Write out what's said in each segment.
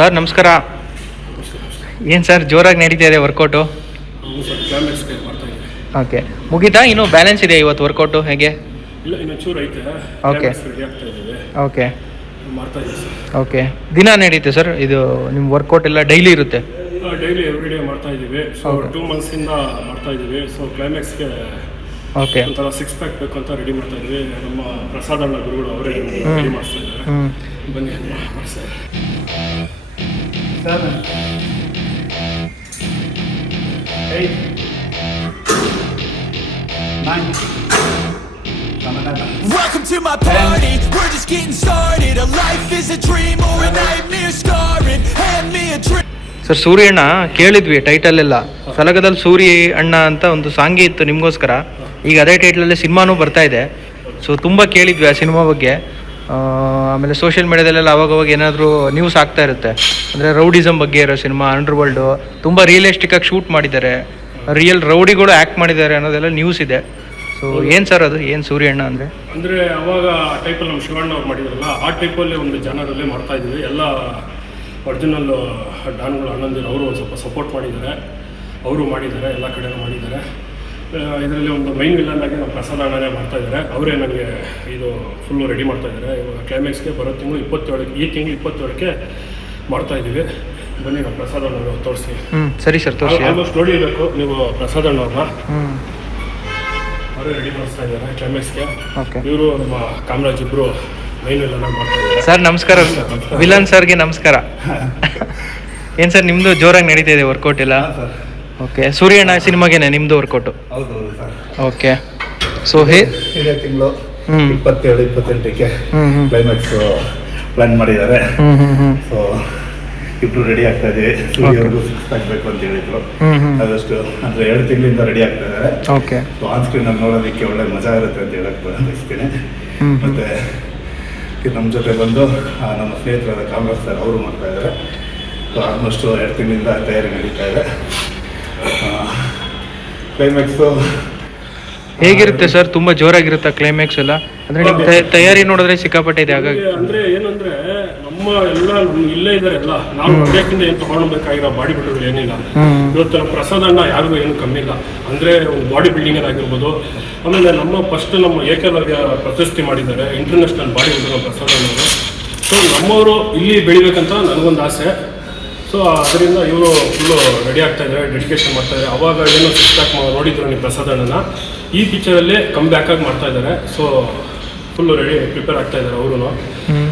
Sir ನಮಸ್ಕಾರ. ಏನು sir ಜೋರಾಗಿ ನಡೀತಾ ಇದೆ ವರ್ಕೌಟು ಇದ್ದೀವಿ ಓಕೆ. ಮುಗಿತಾ? ಇನ್ನೂ ಬ್ಯಾಲೆನ್ಸ್ ಇದೆ ಇವತ್ತು ವರ್ಕೌಟು ಹೇಗೆ? ಓಕೆ. ಇದ್ದೀವಿ. ಓಕೆ. ದಿನ ನಡೀತೆ ಸರ್ ಇದು ನಿಮ್ಮ ವರ್ಕೌಟ್ ಎಲ್ಲ ಡೈಲಿ ಇರುತ್ತೆ? ಡೈಲಿ ಎವ್ರಿ ಡೇ ಮಾಡ್ತಾ ಇದ್ದೀವಿ. ಸೊ. ಟೂ ಮಂತ್ಸಿಂದ ಮಾಡ್ತಾ ಇದ್ದೀವಿ. ಸೊ ಕ್ಲೈಮ್ಯಾಕ್ಸ್ಗೆ ಓಕೆ. ಒಂಥರ ಸಿಕ್ಸ್ ಪ್ಯಾಕ್ ಬೇಕು ಅಂತ ರೆಡಿ ಮಾಡ್ತಾ ಇದ್ವಿ ನಮ್ಮ ಪ್ರಸಾದಣ್ಣ ಗುರುಗಳು ಅವರೇ ರೆಡಿ ಮಾಡ್ತಾ ಇದ್ದಾರೆ. ಹ್ಞೂ ಬನ್ನಿ ಮಾಡಿಸ್ತಾ Welcome to my party, we're just getting started. A life is a dream or a nightmare scarring. Hand me a drink. Sir ಸೂರ್ಯಣ್ಣ ಕೇಳಿದ್ವಿ ಟೈಟಲ್ ಫಲಕದಲ್ಲಿ ಸಲಗದಲ್ಲಿ ಸೂರ್ಯ ಅಣ್ಣ ಅಂತ ಒಂದು ಸಾಂಗೇ ಇತ್ತು ನಿಮಗೋಸ್ಕರ. ಈಗ ಅದೇ ಟೈಟಲಲ್ಲಿ ಸಿನಿಮಾನೂ ಬರ್ತಾ ಇದೆ. ಸೊ ತುಂಬ ಕೇಳಿದ್ವಿ ಆ ಸಿನಿಮಾ ಬಗ್ಗೆ. ಆಮೇಲೆ ಸೋಷಿಯಲ್ ಮೀಡಿಯಾದಲ್ಲೆಲ್ಲ ಅವಾಗವಾಗ ಅವಾಗ ಏನಾದರೂ ನ್ಯೂಸ್ ಆಗ್ತಾ ಇರುತ್ತೆ. ಅಂದರೆ ರೌಡಿಸಮ್ ಬಗ್ಗೆ ಇರೋ ಸಿನಿಮಾ ಅಂಡರ್ ವರ್ಲ್ಡು ತುಂಬ ರಿಯಲಿಸ್ಟಿಕ್ಕಾಗಿ ಶೂಟ್ ಮಾಡಿದ್ದಾರೆ. ರಿಯಲ್ ರೌಡಿಗಳು ಆ್ಯಕ್ಟ್ ಮಾಡಿದ್ದಾರೆ ಅನ್ನೋದೆಲ್ಲ ನ್ಯೂಸ್ ಇದೆ. ಸೊ ಏನು ಸರ್ ಅದು? ಏನು ಸೂರ್ಯಣ್ಣ ಅಂದರೆ? ಅಂದರೆ ಅವಾಗ ಆ ಟೈಪಲ್ಲಿ ನಮ್ಮ ಶಿವಣ್ಣ ಅವ್ರು ಮಾಡಿದ್ರಲ್ಲ, ಆ ಟೈಪಲ್ಲಿ ಒಂದು ಜನರಲ್ಲೇ ಮಾಡ್ತಾ ಇದ್ದೀವಿ ಎಲ್ಲ ಒರಿಜಿನಲ್ ಡಾನ್ಗಳು, ಅಣ್ಣಂದಿರು, ಅವರು ಸ್ವಲ್ಪ ಸಪೋರ್ಟ್ ಮಾಡಿದ್ದಾರೆ. ಅವರು ಮಾಡಿದ್ದಾರೆ, ಎಲ್ಲ ಕಡೆನೂ ಮಾಡಿದ್ದಾರೆ. ಇದರಲ್ಲಿ ಒಂದು ಮೈನ್ ವಿಲನ್ ಆಗಿ ನಮ್ಮ ಪ್ರಸಾದ ಅಣ್ಣನೇ ಮಾಡ್ತಾ ಇದ್ದಾರೆ. ಅವರೇ ನನಗೆ ಇದು ಫುಲ್ಲು ರೆಡಿ ಮಾಡ್ತಾ ಇದ್ದಾರೆ. ಇವಾಗ ಕ್ಲೈಮ್ಯಾಕ್ಸ್ಗೆ ಬರೋ ತಿಂಗಳು ಇಪ್ಪತ್ತೇಳಕ್ಕೆ ಈ ತಿಂಗಳು ಇಪ್ಪತ್ತೇಳಕ್ಕೆ ಮಾಡ್ತಾ ಇದ್ದೀವಿ. ಬನ್ನಿ ನಮ್ಮ ಪ್ರಸಾದ್ ಅಣ್ಣ ತೋರಿಸಿ. ಹ್ಞೂ ಸರಿ ಸರ್ ತೋರಿಸಿ. ಆಲ್ಮೋಸ್ಟ್ ನೋಡಿರಬೇಕು ನೀವು ಪ್ರಸಾದ್ ಅಣ್ಣವ್ರನ್ನ. ಅವರೇ ರೆಡಿ ಮಾಡಿಸ್ತಾ ಇದ್ದಾರೆ ಕ್ಲೈಮ್ಯಾಕ್ಸ್ಗೆ ಓಕೆ. ಇವರು ನಮ್ಮ ಕಾಮರಾಜ್ ಇಬ್ಬರು ಮೈನ್ ವಿಲನ್ ಮಾಡ್ತಾ ಇದ್ದಾರೆ. ಸರ್ ನಮಸ್ಕಾರ. ವಿಲನ್ ಸರ್ಗೆ ನಮಸ್ಕಾರ. ಏನು ಸರ್ ನಿಮ್ಮದು ಜೋರಾಗಿ ನಡೀತಾ ಇದೆ ವರ್ಕೌಟ್ ಎಲ್ಲ? ಸರ್. ಓಕೆ ಸೂರ್ಯಣ್ಣ ಸಿನಿಮಾಗೇನೆ ನಿಮ್ಮದು ವರ್ಕೌಟ್ ಹೌದು ಹೌದು ಸರ್. ಓಕೆ ಸೊ ಹೇ ಇದೇ ತಿಂಗಳು ಹ್ಮ್. ಇಪ್ಪತ್ತೇಳು ಇಪ್ಪತ್ತೆಂಟಕ್ಕೆ ಹ್ಮ್, ಹ್ಮ್. ಕ್ಲೈಮ್ಯಾಕ್ಸ್ ಪ್ಲಾನ್ ಮಾಡಿದ್ದಾರೆ. ಹ್ಞೂ ಹ್ಞೂ ಹ್ಞೂ ಸೊ ಇಬ್ರು ರೆಡಿ ಆಗ್ತಾ ಇದೀವಿ ಸೂರ್ಯವ್ರಿಗೂ ಸಿಕ್ಸ್ ಆಗಬೇಕು ಅಂತ ಹೇಳಿದ್ರು. ಹ್ಮ್, ಹ್ಮ್. ಅದಷ್ಟು ಅಂದ್ರೆ ಎರಡು ತಿಂಗಳಿಂದ ರೆಡಿ ಆಗ್ತಾ ಇದ್ದಾರೆ. ಓಕೆ ಸೊ ಆನ್ ಸ್ಕ್ರೀನ್ ಅಲ್ಲಿ ನೋಡೋದಕ್ಕೆ ಒಳ್ಳೆ ಮಜಾ ಇರುತ್ತೆ ಅಂತ ಹೇಳಕ್ ಬಯಸ್ತೀನಿ. ಹ್ಮ್. ಮತ್ತೆ ನಮ್ಮ ಜೊತೆ ಬಂದು ಆ, ನಮ್ಮ ಸ್ನೇಹಿತರಾದ ಕಾಂಗ್ರೆಸ್ ಸರ್ ಅವರು ಮಾಡ್ತಾ ಇದ್ದಾರೆ. ಸೊ ಆಲ್ಮೋಸ್ಟ್ ಎರಡು ತಿಂಗಳಿಂದ ತಯಾರಿ ನಡೀತಾ ಇದೆ. ಕ್ಲೈಮ್ಯಾಕ್ಸು ಹೇಗಿರುತ್ತೆ ಸರ್ ತುಂಬ ಜೋರಾಗಿರುತ್ತಾ ಕ್ಲೈಮ್ಯಾಕ್ಸ್ ಎಲ್ಲ? ಅಂದ್ರೆ ನಿಮ್ ತಯ- ತಯಾರಿ ನೋಡಿದ್ರೆ ಸಿಕ್ಕಾಪಟ್ಟೆ ಇದೆ ಹಾಗಾಗಿ. ಅಂದ್ರೆ ಏನಂದ್ರೆ ನಮ್ಮ ಎಲ್ಲ ಇಲ್ಲೇ ಇದ್ದಾರೆ ಎಲ್ಲ. ನಾವು ಬೇಕಿಂದ ಏನು ತಗೊಳ್ಬೇಕಾಗಿರೋ ಬಾಡಿ ಬಿಲ್ಡರ್ ಏನಿಲ್ಲ. ಇವತ್ತು ನಮ್ಮ ಪ್ರಸಾದ್ ಅಣ್ಣ ಯಾರಿಗೂ ಏನು ಕಮ್ಮಿ ಇಲ್ಲ. ಅಂದ್ರೆ ಬಾಡಿ ಬಿಲ್ಡಿಂಗ್ ಆಗಿರ್ಬೋದು. ಆಮೇಲೆ ನಮ್ಮ ಫಸ್ಟ್ ನಮ್ಮ ಏಕಲವ್ಯ ಪ್ರಶಸ್ತಿ ಮಾಡಿದ್ದಾರೆ ಇಂಟರ್ನ್ಯಾಷನಲ್ ಬಾಡಿ ಬಿಲ್ಡರ್ ಪ್ರಸಾದ್ ಅಣ್ಣ ಸೊ ನಮ್ಮವರು ಇಲ್ಲಿ ಬೆಳಿಬೇಕಂತ ನನಗೊಂದು ಆಸೆ. ಸೊ ಅದರಿಂದ ಇವನು ಫುಲ್ಲು ರೆಡಿ ಆಗ್ತಾ ಇದ್ದಾರೆ ಡೆಡಿಕೇಶನ್ ಮಾಡ್ತಾ ಇದ್ದಾರೆ ಅವಾಗ ಏನೋ ಸಿಕ್ಸ್ ಪ್ಯಾಕ್ ನೋಡಿದ್ರು ನೀವು ಪ್ರಸಾದ್ ಅಣ್ಣನ. ಈ ಪಿಕ್ಚರಲ್ಲಿ ಕಮ್ ಬ್ಯಾಕ್ ಆಗಿ ಮಾಡ್ತಾ ಇದ್ದಾರೆ ಸೊ ಫುಲ್ಲು ರೆಡಿ ಪ್ರಿಪೇರ್ ಆಗ್ತಾ ಇದ್ದಾರೆ ಅವರು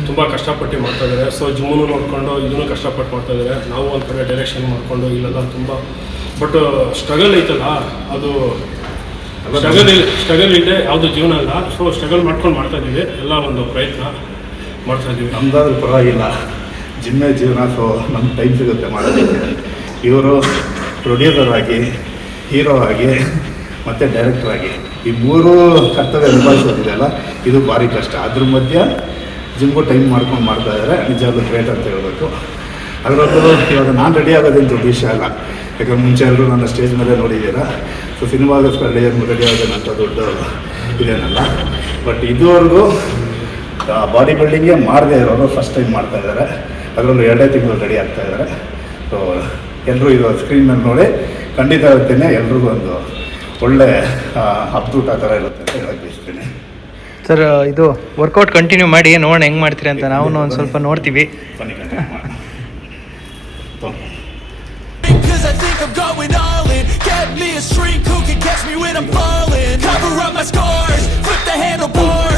ತುಂಬ ಕಷ್ಟಪಟ್ಟು ಮಾಡ್ತಾ ಇದ್ದಾರೆ ಸೊ ಜಿಮ್ಮನ್ನು ನೋಡಿಕೊಂಡು ಇದನ್ನು ಕಷ್ಟಪಟ್ಟು ಮಾಡ್ತಾ ಇದ್ದಾರೆ ನಾವು ಒಂದು ಕಡೆ ಡೈರೆಕ್ಷನ್ ಮಾಡಿಕೊಂಡು ಇಲ್ಲೆಲ್ಲ ತುಂಬ ಬಟ್ ಸ್ಟ್ರಗಲ್ ಐತಲ್ಲ ಅದು ಸ್ಟ್ರಗಲ್ ಸ್ಟ್ರಗಲ್ ಇದೆ ಯಾವುದು ಜೀವನ ಅಲ್ಲ. ಸೊ ಸ್ಟ್ರಗಲ್ ಮಾಡ್ಕೊಂಡು ಮಾಡ್ತಾ ಇದ್ದೀವಿ ಎಲ್ಲ ಒಂದು ಪ್ರಯತ್ನ ಮಾಡ್ತಾ ಇದ್ದೀವಿ ನಮ್ದಾದ್ರೂ ಪರವಾಗಿಲ್ಲ. ಜಿಮ್ಮೆ ಜೀವನ ಸೊ ನಮ್ಗೆ ಟೈಮ್ ಸಿಗುತ್ತೆ ಮಾಡೋದಕ್ಕೆ. ಇವರು ಪ್ರೊಡ್ಯೂಸರ್ ಆಗಿ ಹೀರೋ ಆಗಿ, ಮತ್ತು ಡೈರೆಕ್ಟರ್ ಆಗಿ. ಈ ಮೂರು ಕರ್ತವ್ಯ ನಿಭಾಯಿಸೋದಿದೆಯಲ್ಲ, ಇದು ಭಾರಿ ಕಷ್ಟ. ಅದ್ರ ಮಧ್ಯೆ ಜಿಮ್ಗೂ ಟೈಮ್ ಮಾಡ್ಕೊಂಡು ಮಾಡ್ತಾ ಇದ್ದಾರೆ ನಿಜವಾಗ್ಲೂ ಗ್ರೇಟ್ ಅಂತ ಹೇಳಬೇಕು. ಅದರಲ್ಲೂ ಇವಾಗ ನಾನು ರೆಡಿ ಆಗೋದೇನು ದೊಡ್ಡ ವಿಷಯ ಅಲ್ಲ. ಯಾಕಂದ್ರೆ ಮುಂಚೆ ಎಲ್ಲರೂ ನನ್ನ ಸ್ಟೇಜ್ ಮೇಲೆ ನೋಡಿದ್ದೀರಾ? ಸೊ ಸಿನಿಮಾಗೋಸ್ಕರ ರೆಡಿ ರೆಡಿ ಆಗೋದೇನಂತ ದೊಡ್ಡ ಇದೇನಲ್ಲ. ಬಟ್ ಇದುವರೆಗೂ ಬಾಡಿ ಬಿಲ್ಡಿಂಗೇ ಮಾಡದೇ ಇರೋರು ಫಸ್ಟ್ ಟೈಮ್ ಮಾಡ್ತಾ ಇದ್ದಾರೆ ಅದರಲ್ಲೂ ಎರಡೇ ತಿಂಗಳು ರೆಡಿ ಆಗ್ತಾ ಇದ್ದಾರೆ. ಸೊ ಎಲ್ಲರೂ ಇದು ಸ್ಕ್ರೀನ್ ಮೇಲೆ ನೋಡಿ. ಖಂಡಿತ ಹೇಳ್ತೇನೆ ಎಲ್ರಿಗೂ ಒಂದು ಒಳ್ಳೆ ಆ, ಹಬ್ಬದೂಟ ಥರ ಇರುತ್ತೆ ಅಂತ ಹೇಳಕ್ಕೆ ಬಯಸ್ತೀನಿ. ಸರ್ ಇದು ವರ್ಕೌಟ್ ಕಂಟಿನ್ಯೂ ಮಾಡಿ ನೋಡೋಣ ಹೆಂಗೆ ಮಾಡ್ತೀರಿ ಅಂತ ನಾವು ಒಂದು ಸ್ವಲ್ಪ ನೋಡ್ತೀವಿ. ಬನ್ನಿ Get me a shrink who can catch me when I'm falling? Cover up my scars, flip the handlebars.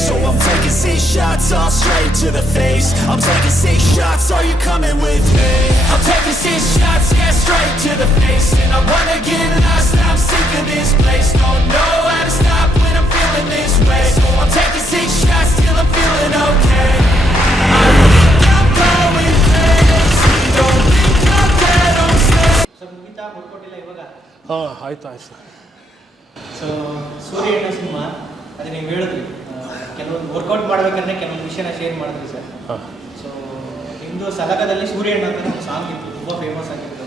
six shots all straight to the face I'm taking six shots, are you coming with me? I'm taking six shots, yeah, straight to the face And I wanna get lost, I'm sick of this place Don't know how to stop when I'm feeling this way So I'm taking six shots till I'm feeling okay I think I'm going crazy Don't think I'll get home safe ಹಾಂ ಆಯ್ತು ಆಯ್ತು sir so ಸೂರ್ಯ ಅಣ್ಣ cinema ಅದು ನೀವು ಹೇಳಿದ್ರಿ ಆ, ಕೆಲವೊಂದು workout ಮಾಡ್ಬೇಕಂದ್ರೆ ಕೆಲವೊಂದು ವಿಷಯನ ಶೇರ್ ಮಾಡಿದ್ರಿ ಸರ್. ಸೊ ನಿಮ್ಮದು ಸಲಗದಲ್ಲಿ ಸೂರ್ಯಣ್ಣ ಅಂತ ಒಂದು ಸಾಂಗ್ ಇತ್ತು ತುಂಬ ಫೇಮಸ್ ಆಗಿತ್ತು.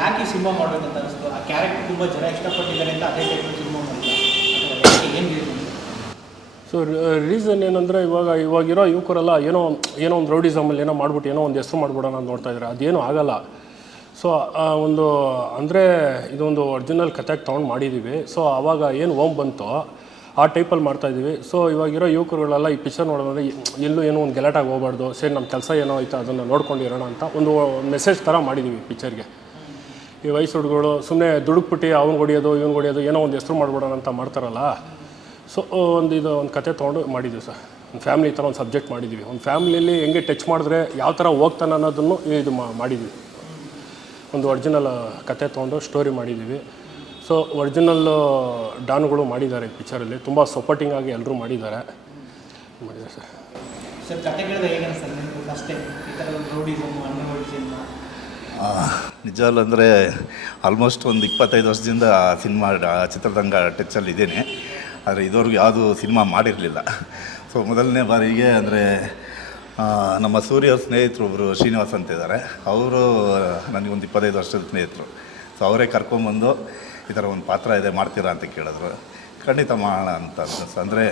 ಯಾಕೆ ಈ ಸಿನಿಮಾ ಮಾಡಬೇಕಂತ ಅನಿಸ್ತು? ಆ ಕ್ಯಾರೆಕ್ಟರ್ ತುಂಬ ಜನ ಇಷ್ಟಪಟ್ಟಿದ್ದಾರೆ ಅಂತ ಅದೇ ಟೈಪ್ ಸಿನಿಮಾ ಮಾಡಿಲ್ಲ ಏನು ರೀಸನ್ ಸೊ ರೀಸನ್ ಏನಂದರೆ ಇವಾಗ ಇವಾಗಿರೋ ಯುವಕರೆಲ್ಲ ಏನೋ ಏನೋ ಒಂದು ರೌಡಿಸಮಲ್ಲಿ ಏನೋ ಮಾಡ್ಬಿಟ್ಟು ಏನೋ ಒಂದು ಹೆಸರು ಮಾಡ್ಬಿಡೋಣ ಅಂತ ನೋಡ್ತಾ ಇದ್ದಾರೆ. ಅದೇನು ಆಗಲ್ಲ. ಸೊ ಒಂದು ಅಂದರೆ ಇದೊಂದು ಒರಿಜಿನಲ್ ಕತೆಗೆ ತೊಗೊಂಡು ಮಾಡಿದ್ದೀವಿ ಸೊ ಆವಾಗ ಏನು ಓಮ್ ಬಂತೋ ಆ ಟೈಪಲ್ಲಿ ಮಾಡ್ತಾಯಿದ್ದೀವಿ ಸೊ ಇವಾಗಿರೋ ಯುವಕರುಗಳೆಲ್ಲ ಈ ಪಿಕ್ಚರ್ ನೋಡೋದ್ರೆ ಎಲ್ಲೂ ಏನೋ ಒಂದು ಗಲಾಟಾಗಿ ಹೋಗ್ಬಾರ್ದು ಸರಿ ನಮ್ಮ ಕೆಲಸ ಏನೋ ಆಯಿತು, ಅದನ್ನು ನೋಡ್ಕೊಂಡಿರೋಣ ಅಂತ ಒಂದು ಮೆಸೇಜ್ ಥರ ಮಾಡಿದ್ದೀವಿ ಪಿಕ್ಚರ್ಗೆ ಈ ವಯಸ್ಸು ಹುಡುಗರು ಸುಮ್ಮನೆ ದುಡುಕ್ಬಿಟ್ಟು ಅವ್ನು ಹೊಡಿಯೋದು, ಇವ್ನು ಹೊಡಿಯೋದು ಏನೋ ಒಂದು ಹೆಸರು ಮಾಡ್ಬಿಡೋಣ ಅಂತ ಮಾಡ್ತಾರಲ್ಲ. ಸೊ ಒಂದು ಇದು, ಒಂದು ಕತೆ ತೊಗೊಂಡು ಮಾಡಿದ್ದೀವಿ ಸರ್. ಒಂದು ಫ್ಯಾಮಿಲಿ ಥರ ಒಂದು ಸಬ್ಜೆಕ್ಟ್ ಮಾಡಿದ್ದೀವಿ ಒಂದು ಫ್ಯಾಮಿಲಿಯಲ್ಲಿ ಹೆಂಗೆ ಟಚ್ ಮಾಡಿದ್ರೆ ಯಾವ ಥರ ಹೋಗ್ತಾನೆ ಅನ್ನೋದನ್ನು ಇದು ಮಾಡಿದ್ವಿ. ಒಂದು ಒರಿಜಿನಲ್ ಕತೆ ತೊಗೊಂಡು ಸ್ಟೋರಿ ಮಾಡಿದ್ದೀವಿ ಸೊ ಒರಿಜಿನಲ್ ಡಾನ್ಗಳು ಮಾಡಿದ್ದಾರೆ ಈ ಪಿಕ್ಚರಲ್ಲಿ ತುಂಬ ಸಪೋರ್ಟಿಂಗ್ ಆಗಿ ಎಲ್ಲರೂ ಮಾಡಿದ್ದಾರೆ. ಮಾಡಿದ್ದಾರೆ ಸರ್ ಸರ್ ಕತೆ ಕೇಳಿದ್ರೆ ಹೇಗೆ ಅನ್ಸ್ತದೆ ನಿಮ್ಗೆ ಫಸ್ಟ್ ಟೈಮ್ ಈ ಥರ ಒಂದು ರೌಡಿಸಮ್ ಅನ್ನೋಡಿಸಮ್ ನಿಜವಲ್ಲ ಅಂದರೆ ಆಲ್ಮೋಸ್ಟ್ ಒಂದು ಇಪ್ಪತ್ತೈದು ವರ್ಷದಿಂದ ಸಿನಿಮಾ ಚಿತ್ರರಂಗ ಟಚ್ಚಲ್ಲಿ ಇದ್ದೀನಿ. ಆದರೆ ಇದುವರೆಗೂ ಯಾವುದು ಸಿನಿಮಾ ಮಾಡಿರಲಿಲ್ಲ. ಸೊ ಮೊದಲನೇ ಬಾರಿಗೆ ಅಂದರೆ ನಮ್ಮ ಸೂರ್ಯ ಸ್ನೇಹಿತರು ಒಬ್ಬರು ಶ್ರೀನಿವಾಸ್ ಅಂತ ಇದ್ದಾರೆ. ಅವರು ನನಗೊಂದು ಇಪ್ಪತ್ತೈದು ವರ್ಷದ ಸ್ನೇಹಿತರು. ಸೊ ಅವರೇ ಕರ್ಕೊಂಬಂದು ಈ ಥರ ಒಂದು ಪಾತ್ರ ಇದೆ, ಮಾಡ್ತೀರಾ ಅಂತ ಕೇಳಿದ್ರು. ಖಂಡಿತ ಮಾಡೋಣ ಅಂತ ಅಂದರೆ.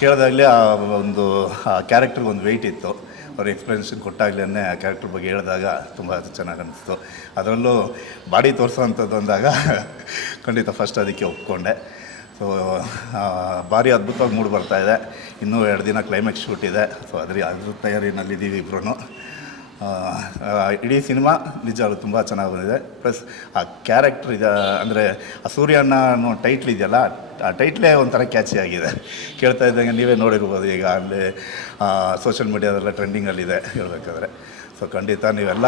ಕೇಳಿದಾಗಲೇ ಆ ಒಂದು, ಆ ಕ್ಯಾರೆಕ್ಟರ್ಗೆ ಒಂದು ವೆಯ್ಟ್ ಇತ್ತು. ಅವ್ರ ಎಕ್ಸ್ಪ್ಲನೇಷನ್ ಕೊಟ್ಟಾಗಲೇ ಆ ಕ್ಯಾರೆಕ್ಟರ್ ಬಗ್ಗೆ ಹೇಳಿದಾಗ ತುಂಬ ಚೆನ್ನಾಗಿ ಅನಿಸ್ತು. ಅದರಲ್ಲೂ ಬಾಡಿ ತೋರಿಸೋ ಅಂಥದ್ದು ಅಂದಾಗ ಖಂಡಿತ ಫಸ್ಟ್ ಅದಕ್ಕೆ ಒಪ್ಕೊಂಡೆ. ಸೊ ಭಾರಿ ಅದ್ಭುತವಾಗಿ ಮೂಡ್ ಬರ್ತಾ ಇದೆ. ಇನ್ನೂ ಎರಡು ದಿನ ಕ್ಲೈಮ್ಯಾಕ್ಸ್ ಶೂಟ್ ಇದೆ. ಸೊ ಅದ್ರ ಅದ್ರ ತಯಾರಿನಲ್ಲಿದ್ದೀವಿ ಇಬ್ಬರೂ ಇಡೀ ಸಿನಿಮಾ ನಿಜವಾಗ್ಲೂ ತುಂಬ ಚೆನ್ನಾಗಿ ಬಂದಿದೆ. ಪ್ಲಸ್ ಆ ಕ್ಯಾರೆಕ್ಟರ್ ಇದೆ, ಅಂದರೆ ಆ ಸೂರ್ಯ ಅಣ್ಣ ಅನ್ನೋ ಟೈಟ್ಲ್ ಇದೆಯಲ್ಲ, ಆ ಟೈಟ್ಲೇ ಒಂಥರ ಕ್ಯಾಚಿ ಆಗಿದೆ. ಕೇಳ್ತಾ ಇದ್ದಂಗೆ ನೀವೇ ನೋಡಿರ್ಬೋದು ಈಗ ಅಲ್ಲಿ ಸೋಷಿಯಲ್ ಮೀಡಿಯಾದೆಲ್ಲ ಟ್ರೆಂಡಿಂಗಲ್ಲಿದೆ ಹೇಳಬೇಕಾದ್ರೆ. ಸೊ ಖಂಡಿತ ನೀವೆಲ್ಲ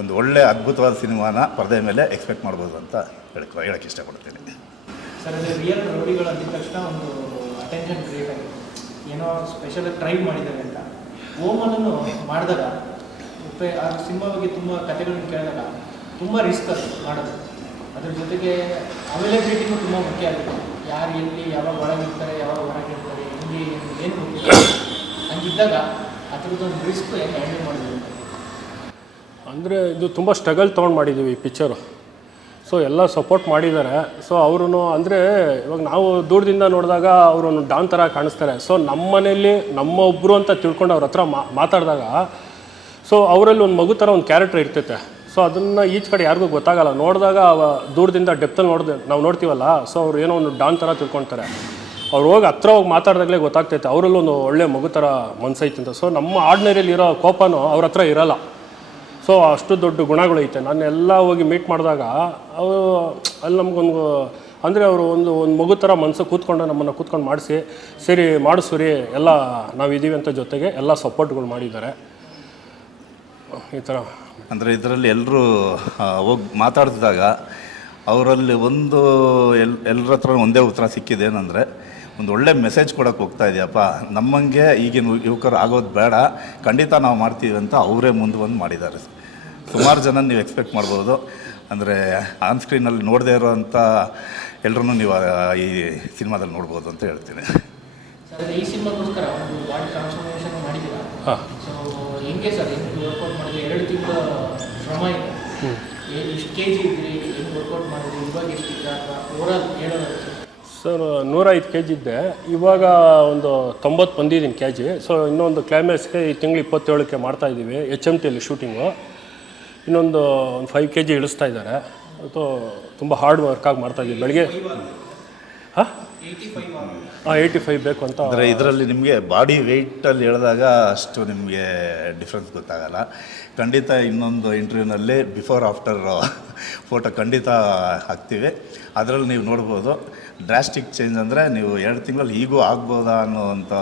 ಒಂದು ಒಳ್ಳೆ ಅದ್ಭುತವಾದ ಸಿನಿಮಾನ ಪರದೆ ಮೇಲೆ ಎಕ್ಸ್ಪೆಕ್ಟ್ ಮಾಡ್ಬೋದು ಅಂತ ಹೇಳ್ಕೊ ಹೇಳೋಕ್ಕೆ ಇಷ್ಟಪಡ್ತೀನಿ. ಏನೋ ಸ್ಪೆಷಲ್ ಟ್ರೈ ಮಾಡಿದ್ದಾರೆ ಅಂತ. ಓಮನನ್ನು ಮಾಡಿದಾಗ ಉಪೆ ಆ ಸಿನಿಮಾ ಬಗ್ಗೆ ತುಂಬ ಕಥೆಗಳನ್ನ ಕೇಳಿದಾಗ ತುಂಬ ರಿಸ್ಕ್ ಅದು ಮಾಡೋದು. ಅದ್ರ ಜೊತೆಗೆ ಅವೈಲಬಿಲಿಟಿನೂ ತುಂಬ ಮುಖ್ಯ ಆಗುತ್ತೆ. ಯಾರು ಎಲ್ಲಿ, ಯಾವಾಗ ಒಳಗಿರ್ತಾರೆ, ಯಾವಾಗ ಹೊರಗಿರ್ತಾರೆ ಎಲ್ಲಿ ಏನು ಗೊತ್ತಿಲ್ಲ. ಹಂಗಿದ್ದಾಗ ಅದ್ರದ್ದೊಂದು ರಿಸ್ಕ್ ಹೆಂಗೆ ಹ್ಯಾಂಡಲ್ ಮಾಡಿದ್ರು ಅಂದರೆ ಇದು ತುಂಬ ಸ್ಟ್ರಗಲ್ ತೊಗೊಂಡು ಮಾಡಿದ್ದೀವಿ ಈ ಪಿಕ್ಚರು ಸೊ ಎಲ್ಲ ಸಪೋರ್ಟ್ ಮಾಡಿದ್ದಾರೆ. ಸೊ ಅವರು ಅಂದರೆ ಇವಾಗ ನಾವು ದೂರದಿಂದ ನೋಡಿದಾಗ ಅವರು ಡಾನ್ ಥರ ಕಾಣಿಸ್ತಾರೆ. ಸೊ ನಮ್ಮ ಮನೆಯಲ್ಲಿ ನಮ್ಮ ಒಬ್ಬರು ಅಂತ ತಿಳ್ಕೊಂಡು ಅವ್ರ ಹತ್ರ ಮಾತಾಡಿದಾಗ ಸೊ ಅವರಲ್ಲಿ ಒಂದು ಮಗು ಥರ ಒಂದು ಕ್ಯಾರೆಕ್ಟರ್ ಇರ್ತೈತೆ. ಸೊ ಅದನ್ನು ಈಚ್ ಕಡೆ ಯಾರಿಗೂ ಗೊತ್ತಾಗಲ್ಲ. ನೋಡಿದಾಗ ದೂರದಿಂದ ಡೆಪ್ತಲ್ಲಿ ನೋಡಿದೆ ನಾವು ನೋಡ್ತೀವಲ್ಲ ಸೊ ಅವ್ರು ಏನೋ ಒಂದು ಡಾನ್ ಥರ ತಿಳ್ಕೊಳ್ತಾರೆ ಅವ್ರು ಹೋಗಿ ಹತ್ರ ಹೋಗಿ ಮಾತಾಡಿದಾಗಲೇ ಗೊತ್ತಾಗ್ತೈತೆ. ಅವರಲ್ಲೂ ಒಂದು ಒಳ್ಳೆ ಮಗು ಥರ ಮನ್ಸೈತೆ ಅಂತ. ಸೊ ನಮ್ಮ ಆರ್ಡಿನರಿಯಲ್ಲಿ ಇರೋ ಕೋಪನೂ ಅವ್ರ ಹತ್ರ ಇರಲ್ಲ. ಸೊ ಅಷ್ಟು ದೊಡ್ಡ ಗುಣಗಳೈತೆ ನಾನು ಎಲ್ಲ ಹೋಗಿ ಮೀಟ್ ಮಾಡಿದಾಗ, ಅವರು ಅಲ್ಲಿ ನಮಗೊಂದು ಅಂದರೆ ಅವರು ಒಂದು ಒಂದು ಮಗು ಥರ ಮನಸ್ಸು ಕೂತ್ಕೊಂಡು ನಮ್ಮನ್ನು ಕೂತ್ಕೊಂಡು ಮಾಡಿಸಿ, ಸರಿ ಮಾಡಿಸ್ರಿ ಎಲ್ಲ ನಾವಿದ್ದೀವಿ ಅಂತ ಜೊತೆಗೆ ಎಲ್ಲ ಸಪೋರ್ಟ್ಗಳು ಮಾಡಿದ್ದಾರೆ. ಈ ಥರ. ಅಂದರೆ ಇದರಲ್ಲಿ ಎಲ್ಲರೂ ಹೋಗಿ ಮಾತಾಡ್ತಿದ್ದಾಗ ಅವರಲ್ಲಿ ಒಂದು ಎಲ್ ಎಲ್ಲರ ಹತ್ರ ಒಂದೇ ಉತ್ತರ ಸಿಕ್ಕಿದೆ ಏನಂದರೆ ಒಂದು ಒಳ್ಳೆ ಮೆಸೇಜ್ ಕೊಡೋಕ್ಕೆ ಹೋಗ್ತಾ ಇದೆಯಪ್ಪ. ನಮ್ಮಂಗೆ ಈಗಿನ ಯುವಕರು ಆಗೋದು ಬೇಡ. ಖಂಡಿತ ನಾವು ಮಾಡ್ತೀವಿ ಅಂತ ಅವರೇ ಮುಂದೆ ಬಂದು ಮಾಡಿದ್ದಾರೆ. ಸುಮಾರು ಜನ ನೀವು ಎಕ್ಸ್ಪೆಕ್ಟ್ ಮಾಡ್ಬೋದು. ಅಂದರೆ ಆನ್ ಸ್ಕ್ರೀನಲ್ಲಿ ನೋಡದೇ ಇರೋವಂಥ ಎಲ್ಲರೂ ನೀವು ಈ ಸಿನಿಮಾದಲ್ಲಿ ನೋಡ್ಬೋದು ಅಂತ ಹೇಳ್ತೀನಿ. ಹಾಂ. ಎರಡು ತಿಂಗಳ ಶ್ರಮ ಇದೆ. ಎಷ್ಟು ಕೆ ಜಿ ಇದ್ರಿ ಹೆಂಗೆ ವರ್ಕೌಟ್ ಮಾಡಿದ್ರಿ ಇವಾಗ ಎಷ್ಟಿದ್ದ ಅಥವಾ ಓವರಾಲ್ ಸರ್ ನೂರೈದು ಕೆ ಜಿ ಇದ್ದೆ. ಇವಾಗ ಒಂದು ತೊಂಬತ್ತು ಬಂದಿದ್ದೀನಿ ಕೆ ಜಿ ಸೊ ಇನ್ನೊಂದು ಕ್ಲೈಮ್ಯಾಕ್ಸ್ಗೆ ಈ ತಿಂಗಳು ಇಪ್ಪತ್ತೇಳಕ್ಕೆ ಮಾಡ್ತಾ ಇದ್ದೀವಿ ಎಚ್ ಎಂ ಟಿಯಲ್ಲಿ ಶೂಟಿಂಗು ಇನ್ನೊಂದು ಒಂದು ಫೈವ್ ಕೆ ಜಿ ಇಳಿಸ್ತಾ ಇದ್ದಾರೆ ಅದು ತುಂಬ ಹಾರ್ಡ್ ಆಗಿ ಮಾಡ್ತಾ ಇದ್ದೀವಿ ಬೆಳಗ್ಗೆ ಹಾಂ? ಏಯ್ಟಿ ಫೈವ್ ಹಾಂ ಏಯ್ಟಿ ಫೈವ್ ಬೇಕು ಅಂತ ಅಂದರೆ ಇದರಲ್ಲಿ ನಿಮಗೆ ಬಾಡಿ ವೆಯ್ಟಲ್ಲಿ ಹೇಳಿದಾಗ ಅಷ್ಟು ನಿಮಗೆ ಡಿಫ್ರೆನ್ಸ್ ಗೊತ್ತಾಗಲ್ಲ. ಖಂಡಿತ ಇನ್ನೊಂದು ಇಂಟರ್ವ್ಯೂನಲ್ಲಿ ಬಿಫೋರ್ ಆಫ್ಟರ್ ಫೋಟೋ ಖಂಡಿತ ಹಾಕ್ತೀವಿ. ಅದರಲ್ಲಿ ನೀವು ನೋಡ್ಬೋದು, ಡ್ರಾಸ್ಟಿಕ್ ಚೇಂಜ್ ಅಂದರೆ ನೀವು ಎರಡು ತಿಂಗಳಲ್ಲಿ ಹೀಗೂ ಆಗ್ಬೋದಾ ಅನ್ನೋವಂಥ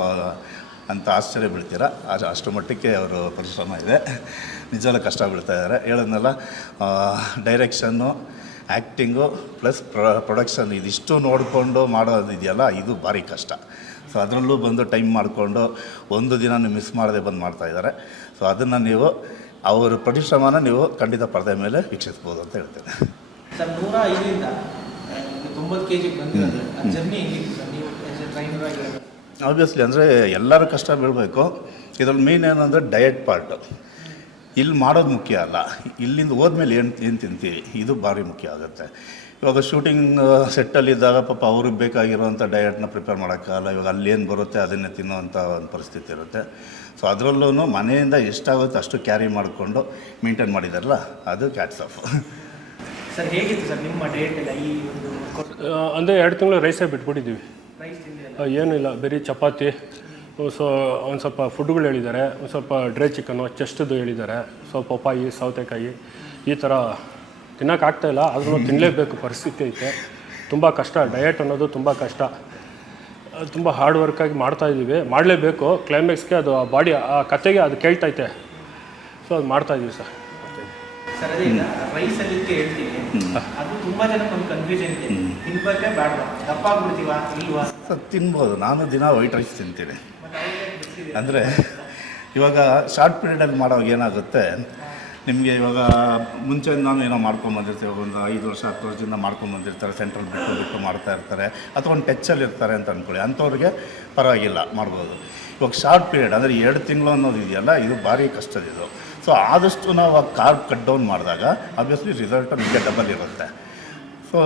ಅಂತ ಆಶ್ಚರ್ಯ ಬೀಳ್ತೀರಾ. ಅದು ಅಷ್ಟು ಮಟ್ಟಕ್ಕೆ ಅವರು ಪರಿಶ್ರಮ ಇದೆ. ನಿಜವಾಗ ಕಷ್ಟ ಬೀಳ್ತಾ ಇದ್ದಾರೆ. ಹೇಳೋದ್ನೆಲ್ಲ ಡೈರೆಕ್ಷನ್ನು, ಆ್ಯಕ್ಟಿಂಗು ಪ್ಲಸ್ ಪ್ರೊಡಕ್ಷನ್ ಇದಿಷ್ಟು ನೋಡಿಕೊಂಡು ಮಾಡೋದಿದೆಯಲ್ಲ ಇದು ಭಾರಿ ಕಷ್ಟ. ಸೊ ಅದರಲ್ಲೂ ಬಂದು ಟೈಮ್ ಮಾಡಿಕೊಂಡು ಒಂದು ದಿನ ಮಿಸ್ ಮಾಡದೆ ಬಂದು ಮಾಡ್ತಾ ಇದ್ದಾರೆ. ಸೊ ಅದನ್ನು ನೀವು ಅವರ ಪರಿಶ್ರಮನ ನೀವು ಖಂಡಿತ ಪರದೆ ಮೇಲೆ ವೀಕ್ಷಿಸ್ಬೋದು ಅಂತ ಹೇಳ್ತೇನೆ. ಸರ್ ನೂರ ಐದರಿಂದ ತೊಂಬತ್ತು ಕೆ ಜಿಗೆ ಬಂದಿರೋದು. Journey sir? ನೀವು ಆಬ್ವಿಯಸ್ಲಿ ಅಂದರೆ ಎಲ್ಲರೂ ಕಷ್ಟ ಬೀಳಬೇಕು. ಇದ್ರಲ್ಲಿ ಮೇನ್ ಏನಂದರೆ ಡಯಟ್ ಪಾರ್ಟ್ ಇಲ್ಲಿ ಮಾಡೋದು ಮುಖ್ಯ ಅಲ್ಲ. ಇಲ್ಲಿಂದ ಹೋದ್ಮೇಲೆ ಏನು ಏನು ತಿಂತೀವಿ ಇದು ಭಾರಿ ಮುಖ್ಯ ಆಗುತ್ತೆ. ಇವಾಗ ಶೂಟಿಂಗ್ ಸೆಟ್ಟಲ್ಲಿದ್ದಾಗ ಪಾಪ ಅವ್ರಿಗೆ ಬೇಕಾಗಿರೋವಂಥ ಡಯಟ್ನ ಪ್ರಿಪೇರ್ ಮಾಡೋಕ್ಕಾಗಲ್ಲ. ಇವಾಗ ಅಲ್ಲಿ ಏನು ಬರುತ್ತೆ ಅದನ್ನೇ ತಿನ್ನೋವಂಥ ಒಂದು ಪರಿಸ್ಥಿತಿ ಇರುತ್ತೆ. ಸೊ ಅದರಲ್ಲೂ ಮನೆಯಿಂದ ಎಷ್ಟಾಗುತ್ತೆ ಅಷ್ಟು ಕ್ಯಾರಿ ಮಾಡಿಕೊಂಡು ಮೇಂಟೈನ್ ಮಾಡಿದಾರಲ್ಲ ಅದು ಕ್ಯಾಟ್ಸ್ ಆಫ್ ಸರ್ ಹೇಗಿತ್ತು ಸರ್ ನಿಮ್ಮ ಡೇಟ್ ಎಲ್ಲ ಈ ಒಂದು ಅಂದರೆ ಎರಡು ತಿಂಗಳು ರೈಸೇ ಬಿಟ್ಬಿಟ್ಟಿದ್ದೀವಿ. ಏನೂ ಇಲ್ಲ ಏನಿಲ್ಲ ಬರೀ ಚಪಾತಿ. ಸೊ ಒಂದು ಸ್ವಲ್ಪ ಫುಡ್ಗಳು ಹೇಳಿದ್ದಾರೆ. ಒಂದು ಸ್ವಲ್ಪ ಡ್ರೈ ಚಿಕನ್ನು ಚೆಸ್ಟ್ದು ಹೇಳಿದ್ದಾರೆ. ಸ್ವಲ್ಪ ಪಪ್ಪಾಯಿ ಸೌತೆಕಾಯಿ ಈ ಥರ ತಿನ್ನೋಕ್ಕಾಗ್ತಾಯಿಲ್ಲ ಆದ್ರೂ ತಿನ್ನಲೇಬೇಕು ಪರಿಸ್ಥಿತಿ ಐತೆ. ತುಂಬ ಕಷ್ಟ ಡಯಟ್ ಅನ್ನೋದು ತುಂಬ ಕಷ್ಟ. ತುಂಬ ಹಾರ್ಡ್ ವರ್ಕಾಗಿ ಮಾಡ್ತಾ ಇದ್ದೀವಿ. ಮಾಡಲೇಬೇಕು. ಕ್ಲೈಮ್ಯಾಕ್ಸ್ಗೆ ಅದು ಆ ಬಾಡಿ ಆ ಕತೆಗೆ ಅದು ಕೇಳ್ತೈತೆ. ಸೊ ಅದು ಮಾಡ್ತಾ ಇದ್ದೀವಿ ಸರ್. ಸರ್ ಅದೇ ಈಗ ರೈಸ್ ಅಲ್ಲಿ ಹೇಳ್ತೀನಿ. ಅದು ತುಂಬಾ ಜನಕ್ಕೆ ಒಂದು ಕನ್ಫ್ಯೂಷನ್ ಇದೆ. ತಿನ್ಬೇಕೇ ಬೇಡವಾ ದಪ್ಪ ಆಗ್ಬಿಡ್ತೀವ ಇಲ್ವಾ? ಸೊ ತಿನ್ಬೋದು. ನಾನು ದಿನ ವೈಟ್ ರೈಸ್ ತಿಂತೀನಿ. ಅಂದರೆ ಇವಾಗ ಶಾರ್ಟ್ ಪೀರಿಯಡಲ್ಲಿ ಮಾಡೋವಾಗ ಏನಾಗುತ್ತೆ? ನಿಮಗೆ ಇವಾಗ ಮುಂಚೆ ನಾನು ಏನೋ ಮಾಡ್ಕೊಂಬಂದಿರ್ತೀವಿ ಒಂದು ಐದು ವರ್ಷ, ಹತ್ತು ವರ್ಷದಿಂದ ಮಾಡ್ಕೊಂಬಂದಿರ್ತಾರೆ ಸೆಂಟ್ರಲ್ ಬಿಟ್ಟು ಬಿಟ್ಟು ಮಾಡ್ತಾ ಇರ್ತಾರೆ, ಅಥವಾ ಒಂದು ಟೆಚ್ಚಲ್ಲಿ ಇರ್ತಾರೆ ಅಂತ ಅಂದ್ಕೊಳ್ಳಿ ಅಂಥವ್ರಿಗೆ ಪರವಾಗಿಲ್ಲ, ಮಾಡ್ಬೋದು. ಇವಾಗ ಶಾರ್ಟ್ ಪೀರಿಯಡ್ ಅಂದರೆ ಎರಡು ತಿಂಗಳು ಅನ್ನೋದು ಇದೆಯಲ್ಲ, ಇದು ಭಾರಿ ಕಷ್ಟದಿದು ಸೊ ಆದಷ್ಟು ನಾವು ಆ ಕಾರ್ಬ್ ಕಟ್ ಡೌನ್ ಮಾಡಿದಾಗ ಆಬ್ವಿಯಸ್ಲಿ ರಿಸಲ್ಟ್ ನಿಮಗೆ ಡಬಲ್ ಇರುತ್ತೆ. ಸೊ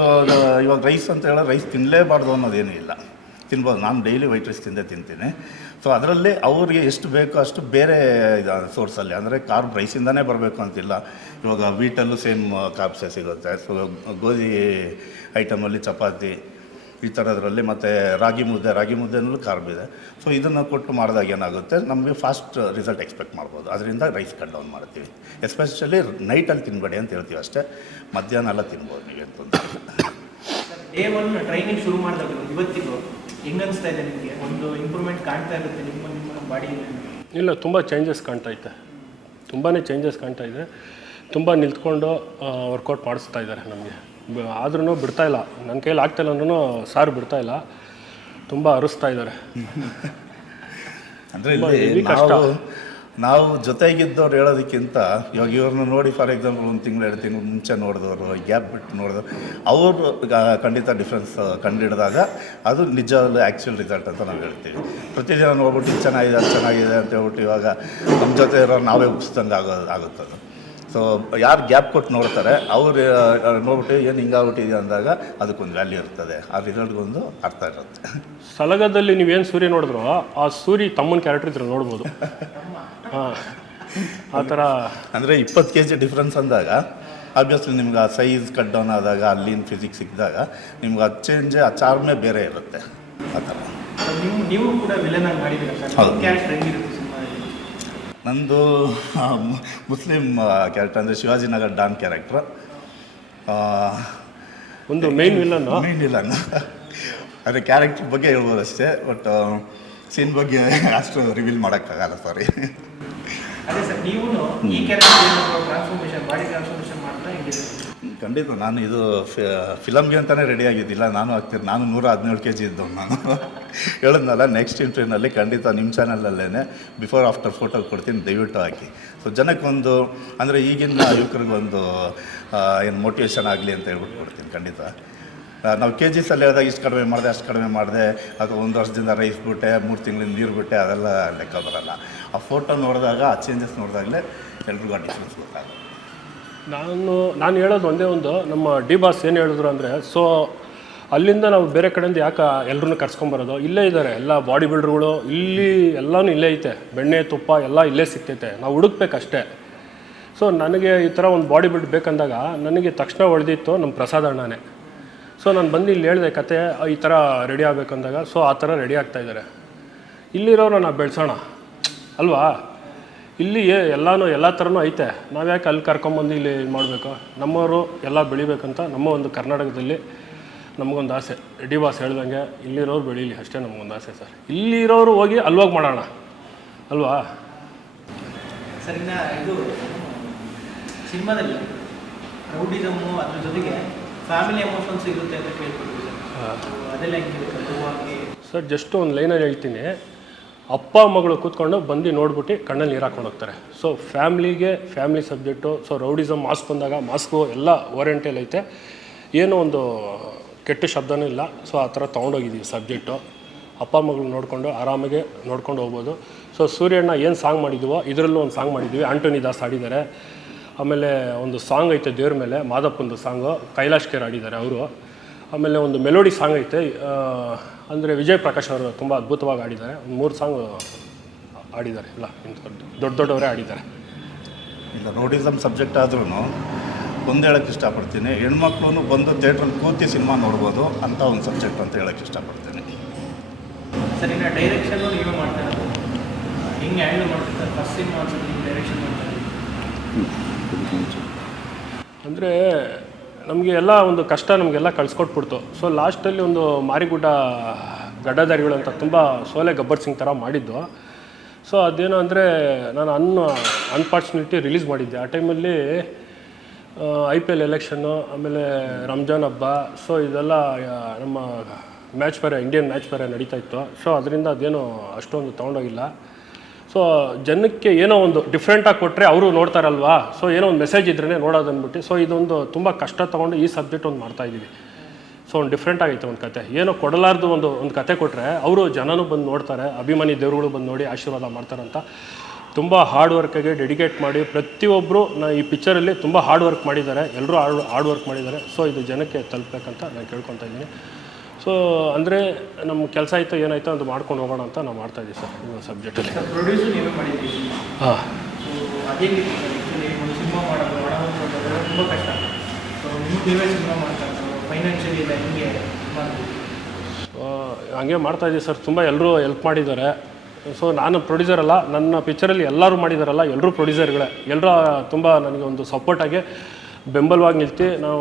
ಇವಾಗ ರೈಸ್ ಅಂತ ಹೇಳೋ ರೈಸ್ ತಿನ್ನಲೇಬಾರ್ದು ಅನ್ನೋದೇನೂ ಇಲ್ಲ. ತಿನ್ಬೋದು. ನಾನು ಡೈಲಿ ವೈಟ್ ರೈಸ್ ತಿಂದೇ ತಿಂತೀನಿ. ಸೊ ಅದರಲ್ಲಿ ಅವ್ರಿಗೆ ಎಷ್ಟು ಬೇಕೋ ಅಷ್ಟು ಬೇರೆ ಇದು ಸೋರ್ಸಲ್ಲಿ ಅಂದರೆ ಕಾರ್ಬ್ ರೈಸಿಂದನೇ ಬರಬೇಕು ಅಂತಿಲ್ಲ. ಇವಾಗ ವೀಟಲ್ಲೂ ಸೇಮ್ ಕಾಪ್ಸೆ ಸಿಗುತ್ತೆ. ಸೊ ಗೋಧಿ ಐಟಮಲ್ಲಿ ಚಪಾತಿ ಈ ಥರದ್ರಲ್ಲಿ ಮತ್ತು ರಾಗಿ ಮುದ್ದೆ, ರಾಗಿ ಮುದ್ದೆನಲ್ಲೂ ಕಾರ್ಬ್ ಇದೆ. ಸೊ ಇದನ್ನು ಕೊಟ್ಟು ಮಾಡಿದಾಗ ಏನಾಗುತ್ತೆ? ನಮಗೆ ಫಾಸ್ಟ್ ರಿಸಲ್ಟ್ ಎಕ್ಸ್ಪೆಕ್ಟ್ ಮಾಡ್ಬೋದು. ಅದರಿಂದ ರೈಸ್ ಕಟ್ ಡೌನ್ ಮಾಡ್ತೀವಿ. ಎಸ್ಪೆಷಲಿ ನೈಟಲ್ಲಿ ತಿನ್ಬೇಡಿ ಅಂತ ಹೇಳ್ತೀವಿ ಅಷ್ಟೇ. ಮಧ್ಯಾಹ್ನ ಎಲ್ಲ ತಿನ್ಬೋದು ನೀವು ಅಂತ ಡೇ ಒನ್ ಟ್ರೈನಿಂಗ್ ಶುರು ಮಾಡಿದಾಗ ಇವತ್ತಿಗೂ. ಹೆಂಗ್ ಅನಿಸ್ತಾ ಇದೆ ನಿಮಗೆ? ಒಂದು ಇಂಪ್ರೂವ್ಮೆಂಟ್ ಕಾಣ್ತಾ ಇರುತ್ತೆ ನಿಮ್ಮ ನಿಮ್ಮ ಬಾಡಿಯಲ್ಲಿ? ಇಲ್ಲ ತುಂಬ ಚೇಂಜಸ್ ಕಾಣ್ತಾ ಇದೆ. ತುಂಬಾ ಚೇಂಜಸ್ ಕಾಣ್ತಾ ಇದೆ. ತುಂಬ ನಿಂತ್ಕೊಂಡು ವರ್ಕೌಟ್ ಮಾಡಿಸ್ತಾ ಇದ್ದಾರೆ ನಮಗೆ. ಆದ್ರೂ ಬಿಡ್ತಾ ಇಲ್ಲ. ನನ್ನ ಕೈಯಲ್ಲಿ ಇಲ್ಲ ಅಂದ್ರೂ ಸಾರು ಬಿಡ್ತಾ ಇಲ್ಲ. ತುಂಬ ಅರಿಸ್ತಾ ಇದ್ದಾರೆ. ಅಂದರೆ ಇಲ್ಲಿ ಕಷ್ಟ. ನಾವು ಜೊತೆಗಿದ್ದವ್ರು ಹೇಳೋದಕ್ಕಿಂತ ಇವಾಗ ಇವ್ರನ್ನ ನೋಡಿ ಫಾರ್ ಎಕ್ಸಾಂಪಲ್ ಒಂದು ತಿಂಗಳು, ಎರಡು ತಿಂಗಳು ಮುಂಚೆ ನೋಡಿದವರು ಗ್ಯಾಪ್ ಬಿಟ್ಟು ನೋಡಿದವರು, ಅವರು ಖಂಡಿತ ಡಿಫ್ರೆನ್ಸ್ ಕಂಡುಹಿಡಿದಾಗ ಅದು ನಿಜವಾದ ಆ್ಯಕ್ಚುಯಲ್ ರಿಸಲ್ಟ್ ಅಂತ ನಾವು ಹೇಳ್ತೀವಿ. ಪ್ರತಿದಿನ ನೋಡ್ಬಿಟ್ಟು ಚೆನ್ನಾಗಿದೆ, ಅದು ಚೆನ್ನಾಗಿದೆ ಅಂತ ಹೇಳ್ಬಿಟ್ಟು ಇವಾಗ ನಮ್ಮ ಜೊತೆ ಇರೋ ನಾವೇ ಉಪ್ಸ್ದಂಗೆ ಆಗೋ, ಆಗುತ್ತದು. ಸೊ ಯಾರು ಗ್ಯಾಪ್ ಕೊಟ್ಟು ನೋಡ್ತಾರೆ ಅವ್ರು ನೋಡ್ಬಿಟ್ಟು ಏನು ಹಿಂಗಾಗ್ಬಿಟ್ಟಿದೆ ಅಂದಾಗ ಅದಕ್ಕೊಂದು ವ್ಯಾಲ್ಯೂ ಇರ್ತದೆ. ಆ ರಿಸಲ್ಟ್ಗೊಂದು ಅರ್ಥ ಇರುತ್ತೆ. ಸಲಗದಲ್ಲಿ ನೀವೇನು ಸೂರ್ಯ ನೋಡಿದ್ರು ಆ ಸೂರ್ಯ ತಮ್ಮನ ಕ್ಯಾರೆಕ್ಟರ್ ಇದ್ರೆ ನೋಡ್ಬೋದು. ಹಾಂ ಆ ಥರ ಅಂದರೆ ಇಪ್ಪತ್ತು ಕೆ ಜಿ ಡಿಫ್ರೆನ್ಸ್ ಅಂದಾಗ ಆಬ್ವಿಯಸ್ಲಿ ನಿಮ್ಗೆ ಆ ಸೈಜ್ ಕಟ್ ಡೌನ್ ಆದಾಗ ಅಲ್ಲಿನ ಫಿಸಿಕ್ಸ್ ಸಿಕ್ಕಿದಾಗ ನಿಮ್ಗೆ ಆ ಚೇಂಜ್ ಆ ಚಾರ್ಮೇ ಬೇರೆ ಇರುತ್ತೆ. ಆ ಥರ ನೀವು ನೀವು ಕೂಡ ವಿಲನ್ ಆಗಿ ಮಾಡಿದ್ದೀರಾ ಸರ್? ಹೌದು. ನಂದು ಮುಸ್ಲಿಂ ಕ್ಯಾರೆಕ್ಟರ್ ಅಂದರೆ ಶಿವಾಜಿನಗರ್ ಡಾನ್ ಕ್ಯಾರೆಕ್ಟ್ರ್ ಒಂದು ಮೇನ್ ವಿಲನ್ ಮೇನ್ ಇಲ್ಲ ಅದೇ ಕ್ಯಾರೆಕ್ಟರ್ ಬಗ್ಗೆ ಹೇಳ್ಬೋದು ಅಷ್ಟೇ ಬಟ್ ಸೀನ್ ಬಗ್ಗೆ ಅಷ್ಟು ರಿವೀಲ್ ಮಾಡೋಕ್ಕಾಗಲ್ಲ ಸಾರಿ ಅದೇ ಸರ್ ನೀವು ಈ ಕ್ಯಾರೆಕ್ಟರ್ ಟ್ರಾನ್ಸ್ಫಾರ್ಮೇಷನ್ ಬಾಡಿ ಟ್ರಾನ್ಸ್ಫಾರ್ಮೇಷನ್ ಮಾಡ್ತಾ ಹೆಂಗಿದೆ ಖಂಡಿತ ನಾನು ಇದು ಫಿಲಮ್ಗೆ ಅಂತಲೇ ರೆಡಿ ಆಗಿದ್ದಿಲ್ಲ. ನಾನು ಆಗ್ತೀನಿ ನಾನು ನೂರ ಹದಿನೇಳು ಕೆ ಜಿ ಇದ್ದವನು ನಾನು. ಹೇಳಿದ್ನಲ್ಲ ನೆಕ್ಸ್ಟ್ ಇಂಟರ್ವ್ಯೂನಲ್ಲಿ ಖಂಡಿತ ನಿಮ್ಮ ಚಾನಲಲ್ಲೇ ಬಿಫೋರ್ ಆಫ್ಟರ್ ಫೋಟೋ ಕೊಡ್ತೀನಿ, ದಯವಿಟ್ಟು ಹಾಕಿ. ಸೊ ಜನಕ್ಕೊಂದು, ಅಂದರೆ ಈಗಿನ ಯುವಕರಿಗೊಂದು ಏನು ಮೋಟಿವೇಶನ್ ಆಗಲಿ ಅಂತ ಹೇಳ್ಬಿಟ್ಟು ಕೊಡ್ತೀನಿ, ಖಂಡಿತ. ನಾವು ಕೆ ಜಿಸಲ್ಲಿ ಹೇಳಿದಾಗ ಇಷ್ಟು ಕಡಿಮೆ ಮಾಡಿದೆ, ಅಷ್ಟು ಕಡಿಮೆ ಮಾಡಿದೆ ಅಥವಾ ಒಂದು ವರ್ಷದಿಂದ ರೈಸ್ ಬಿಟ್ಟೆ, ಮೂರು ತಿಂಗಳಿಂದ ನೀರು ಬಿಟ್ಟೆ, ಅದೆಲ್ಲ ಲೆಕ್ಕ ಬರಲ್ಲ. ಆ ಫೋಟೋ ನೋಡಿದಾಗ, ಆ ಚೇಂಜಸ್ ನೋಡಿದಾಗಲೇ ಎಲ್ರಿಗೂ ಆ ಡಿಫ್ರೆನ್ಸ್ ಗೊತ್ತಾಗುತ್ತೆ. ನಾನು ನಾನು ಹೇಳೋದು ಒಂದೇ ಒಂದು, ನಮ್ಮ ಡಿ ಬಾಸ್ ಏನು ಹೇಳಿದ್ರು ಅಂದರೆ ಸೊ ಅಲ್ಲಿಂದ ನಾವು ಬೇರೆ ಕಡೆಯಿಂದ ಯಾಕೆ ಎಲ್ಲರನ್ನೂ ಕರ್ಸ್ಕೊಂಬರೋದು ಇಲ್ಲೇ ಇದ್ದಾರೆ ಎಲ್ಲ ಬಾಡಿ ಬಿಲ್ಡರ್ಗಳು ಇಲ್ಲಿ ಎಲ್ಲನೂ ಇಲ್ಲೇ ಐತೆ. ಬೆಣ್ಣೆ, ತುಪ್ಪ ಎಲ್ಲ ಇಲ್ಲೇ ಸಿಗ್ತೈತೆ. ನಾವು ಹುಡುಕ್ಬೇಕಷ್ಟೇ. ಸೊ ನನಗೆ ಈ ಥರ ಒಂದು ಬಾಡಿ ಬಿಲ್ಡ್ ಬೇಕಂದಾಗ, ನನಗೆ ತಕ್ಷಣ ಹೊಡೆದಿತ್ತು ನಮ್ಮ ಪ್ರಸಾದ ಅಣ್ಣನೇ. ಸೊ ನಾನು ಬಂದು ಇಲ್ಲಿ ಹೇಳಿದೆ, ಕತೆ, ಈ ಥರ ರೆಡಿ ಆಗಬೇಕಂದಾಗ. ಸೊ ಆ ಥರ ರೆಡಿ ಆಗ್ತಾ ಇದ್ದಾರೆ ಇಲ್ಲಿರೋರು ನಾವು ಬೆಳೆಸೋಣ. ಅಲ್ವಾ? ಇಲ್ಲಿ ಎಲ್ಲನೂ ಎಲ್ಲ ಥರನೂ ಐತೆ. ನಾವು ಯಾಕೆ ಅಲ್ಲಿ ಕರ್ಕೊಂಬಂದು ಇಲ್ಲಿ ಮಾಡಬೇಕು? ನಮ್ಮವರು ಎಲ್ಲ ಬೆಳಿಬೇಕಂತ ನಮ್ಮ ಒಂದು ಕರ್ನಾಟಕದಲ್ಲಿ ನಮಗೊಂದು ಆಸೆ. ಡಿ ಬಾಸ್ ಹೇಳ್ದಂಗೆ ಇಲ್ಲಿರೋರು ಬೆಳೀಲಿ ಅಷ್ಟೇ ನಮಗೊಂದು ಆಸೆ ಸರ್. ಇಲ್ಲಿರೋರು ಹೋಗಿ ಅಲ್ವಾಗ ಮಾಡೋಣ. ಅಲ್ವಾ? ಸರ್ ಇನ್ನ ಇದು ಸಿನಿಮಾದಲ್ಲಿ ರೌಡಿಸಮ್ಮು ಅದ್ರ ಜೊತೆಗೆ ಫ್ಯಾಮಿಲಿ ಎಮೋಷನ್ಸ್ ಇರುತ್ತೆ ಅಂತ ಕೇಳ್ಕೊಳ್ತೀವಿ ಸರ್. So, ಅದೆಲ್ಲ ಹೆಂಗಿರುತ್ತೆ? ಲಘುವಾಗಿ ಸರ್ ಜಸ್ಟ್ ಒಂದು ಲೈನಲ್ಲಿ ಹೇಳ್ತೀನಿ. ಅಪ್ಪ ಮಗಳು ಕೂತ್ಕೊಂಡು ಬಂದು ನೋಡ್ಬಿಟ್ಟು ಕಣ್ಣಲ್ಲಿ ನೀರು ಹಾಕೊಂಡು ಹೋಗ್ತಾರೆ. So ಫ್ಯಾಮ್ಲಿಗೆ, family subject so rowdyism, mask ಬಂದಾಗ, ಮಾಸ್ಕು ಎಲ್ಲ ವಾರಂಟಿಯಲ್ಲಿ ಐತೆ. ಏನೋ ಒಂದು ಕೆಟ್ಟ ಶಬ್ದನೂ ಇಲ್ಲ. ಸೊ ಆ ಥರ ತೊಗೊಂಡೋಗಿದ್ದೀವಿ ಸಬ್ಜೆಕ್ಟು. ಅಪ್ಪ ಮಗಳು ನೋಡಿಕೊಂಡು ಆರಾಮಾಗೆ ನೋಡ್ಕೊಂಡು ಹೋಗ್ಬೋದು. ಸೊ ಸೂರ್ಯಣ್ಣ ಏನು ಸಾಂಗ್ ಮಾಡಿದ್ವೋ, ಇದರಲ್ಲೂ ಒಂದು ಸಾಂಗ್ ಮಾಡಿದ್ವಿ. ಆಂಟೋನಿ ದಾಸ್ ಆಡಿದ್ದಾರೆ ಆಮೇಲೆ ಒಂದು ಸಾಂಗ್ ಐತೆ ದೇವ್ರ ಮೇಲೆ, ಮಾದಪ್ಪಂದು ಸಾಂಗು, ಕೈಲಾಶ್ ಕೇರ್ ಆಡಿದ್ದಾರೆ ಅವರು. ಆಮೇಲೆ ಒಂದು ಮೆಲೋಡಿ ಸಾಂಗ್ ಐತೆ ಅಂದರೆ ವಿಜಯ್ ಪ್ರಕಾಶ್ ಅವರು ತುಂಬ ಅದ್ಭುತವಾಗಿ ಆಡಿದ್ದಾರೆ ಒಂದು ಮೂರು ಸಾಂಗ್ ಆಡಿದ್ದಾರೆ ಎಲ್ಲ ದೊಡ್ಡ ದೊಡ್ಡವರೇ ಆಡಿದ್ದಾರೆ ಇಲ್ಲ ನೋಡಿಸಮ್ ಸಬ್ಜೆಕ್ಟ್ ಆದ್ರೂ ಒಂದು ಹೇಳಕ್ಕೆ ಇಷ್ಟಪಡ್ತೀನಿ. ಹೆಣ್ಮಕ್ಳು ಬಂದು ಥಿಯೇಟ್ರಲ್ಲಿ ಕೂತಿ ಸಿನಿಮಾ ನೋಡ್ಬೋದು ಅಂತ ಒಂದು ಸಬ್ಜೆಕ್ಟ್ ಅಂತ ಹೇಳಕ್ಕೆ ಇಷ್ಟಪಡ್ತೀನಿ. ಅಂದರೆ ನಮಗೆ ಎಲ್ಲ ಒಂದು ಕಷ್ಟ ನಮಗೆಲ್ಲ ಕಳ್ಸ್ಕೊಟ್ಬಿಡ್ತು. ಸೊ ಲಾಸ್ಟಲ್ಲಿ ಒಂದು ಮಾರಿಗುಡ್ಡ ಗಡ್ಡದಾರಿಗಳು ಅಂತ ತುಂಬ ಸೋಲೆ ಗಬ್ಬರ್ ಸಿಂಗ್ ಥರ ಮಾಡಿದ್ದು. ಸೊ ಅದೇನು ಅಂದರೆ ನಾನು ಅನ್ ಅನ್ಫಾರ್ಚುನೇಟ್ಲಿ ರಿಲೀಸ್ ಮಾಡಿದ್ದೆ. ಆ ಟೈಮಲ್ಲಿ ಐ ಪಿ ಎಲ್ ಎಲೆಕ್ಷನ್ನು ಆಮೇಲೆ ರಂಜಾನ್ ಹಬ್ಬ. ಸೊ ಇದೆಲ್ಲ ನಮ್ಮ ಮ್ಯಾಚ್ ಬೇರೆ ಇಂಡಿಯನ್ ಮ್ಯಾಚ್ ಬೇರೆ ನಡೀತಾ ಇತ್ತು. ಸೊ ಅದರಿಂದ ಅದೇನು ಅಷ್ಟೊಂದು ತೊಗೊಂಡೋಗಿಲ್ಲ. ಸೊ ಜನಕ್ಕೆ ಏನೋ ಒಂದು ಡಿಫ್ರೆಂಟಾಗಿ ಕೊಟ್ಟರೆ ಅವರು ನೋಡ್ತಾರಲ್ವಾ? ಸೊ ಏನೋ ಒಂದು ಮೆಸೇಜ್ ಇದ್ರೇ ನೋಡೋದನ್ಬಿಟ್ಟು ಸೊ ಇದೊಂದು ತುಂಬ ಕಷ್ಟ ತೊಗೊಂಡು ಈ ಸಬ್ಜೆಕ್ಟ್ ಒಂದು ಮಾಡ್ತಾ ಇದ್ದೀವಿ. ಸೊ ಒಂದು ಡಿಫ್ರೆಂಟ್ ಆಗೈತೆ ಒಂದು ಕತೆ. ಏನೋ ಕೊಡಲಾರ್ದು ಒಂದು ಒಂದು ಕತೆ ಕೊಟ್ಟರೆ ಅವರು ಜನನೂ ಬಂದು ನೋಡ್ತಾರೆ, ಅಭಿಮಾನಿ ದೇವರುಗಳು ಬಂದು ನೋಡಿ ಆಶೀರ್ವಾದ ಮಾಡ್ತಾರಂತ. ತುಂಬ ಹಾರ್ಡ್ ವರ್ಕಿಗೆ ಡೆಡಿಕೇಟ್ ಮಾಡಿ ಪ್ರತಿಯೊಬ್ಬರು ನಾ ಈ ಪಿಕ್ಚರಲ್ಲಿ ತುಂಬ ಹಾರ್ಡ್ ವರ್ಕ್ ಮಾಡಿದ್ದಾರೆ. ಎಲ್ಲರೂ ಹಾರ್ಡ್ ಹಾರ್ಡ್ ವರ್ಕ್ ಮಾಡಿದ್ದಾರೆ. ಸೊ ಇದು ಜನಕ್ಕೆ ತಲುಪಬೇಕಂತ ನಾನು ಕೇಳ್ಕೊತಾ ಇದ್ದೀನಿ. ಸೊ ಅಂದರೆ ನಮ್ಮ ಕೆಲಸ ಆಯಿತು ಏನಾಯ್ತು ಅದು ಮಾಡ್ಕೊಂಡು ಹೋಗೋಣ ಅಂತ ನಾವು ಮಾಡ್ತಾ ಇದ್ದೀವಿ ಸರ್ ಈ ಸಬ್ಜೆಕ್ಟಲ್ಲಿ ಹಾಂ. ಸೊ ಹಂಗೆ ಮಾಡ್ತಾ ಇದ್ದೀವಿ ಸರ್ ತುಂಬ ಎಲ್ಲರೂ ಹೆಲ್ಪ್ ಮಾಡಿದ್ದಾರೆ. ಸೊ ನಾನು ಪ್ರೊಡ್ಯೂಸರ್ ಅಲ್ಲ ನನ್ನ ಪಿಕ್ಚರಲ್ಲಿ ಎಲ್ಲರೂ ಮಾಡಿದಾರಲ್ಲ ಎಲ್ಲರೂ ಪ್ರೊಡ್ಯೂಸರ್ಗಳೇ ಎಲ್ಲರೂ ತುಂಬ ನನಗೆ ಒಂದು ಸಪೋರ್ಟಾಗಿ ಬೆಂಬಲವಾಗಿ ನಿಲ್ತಿ ನಾವು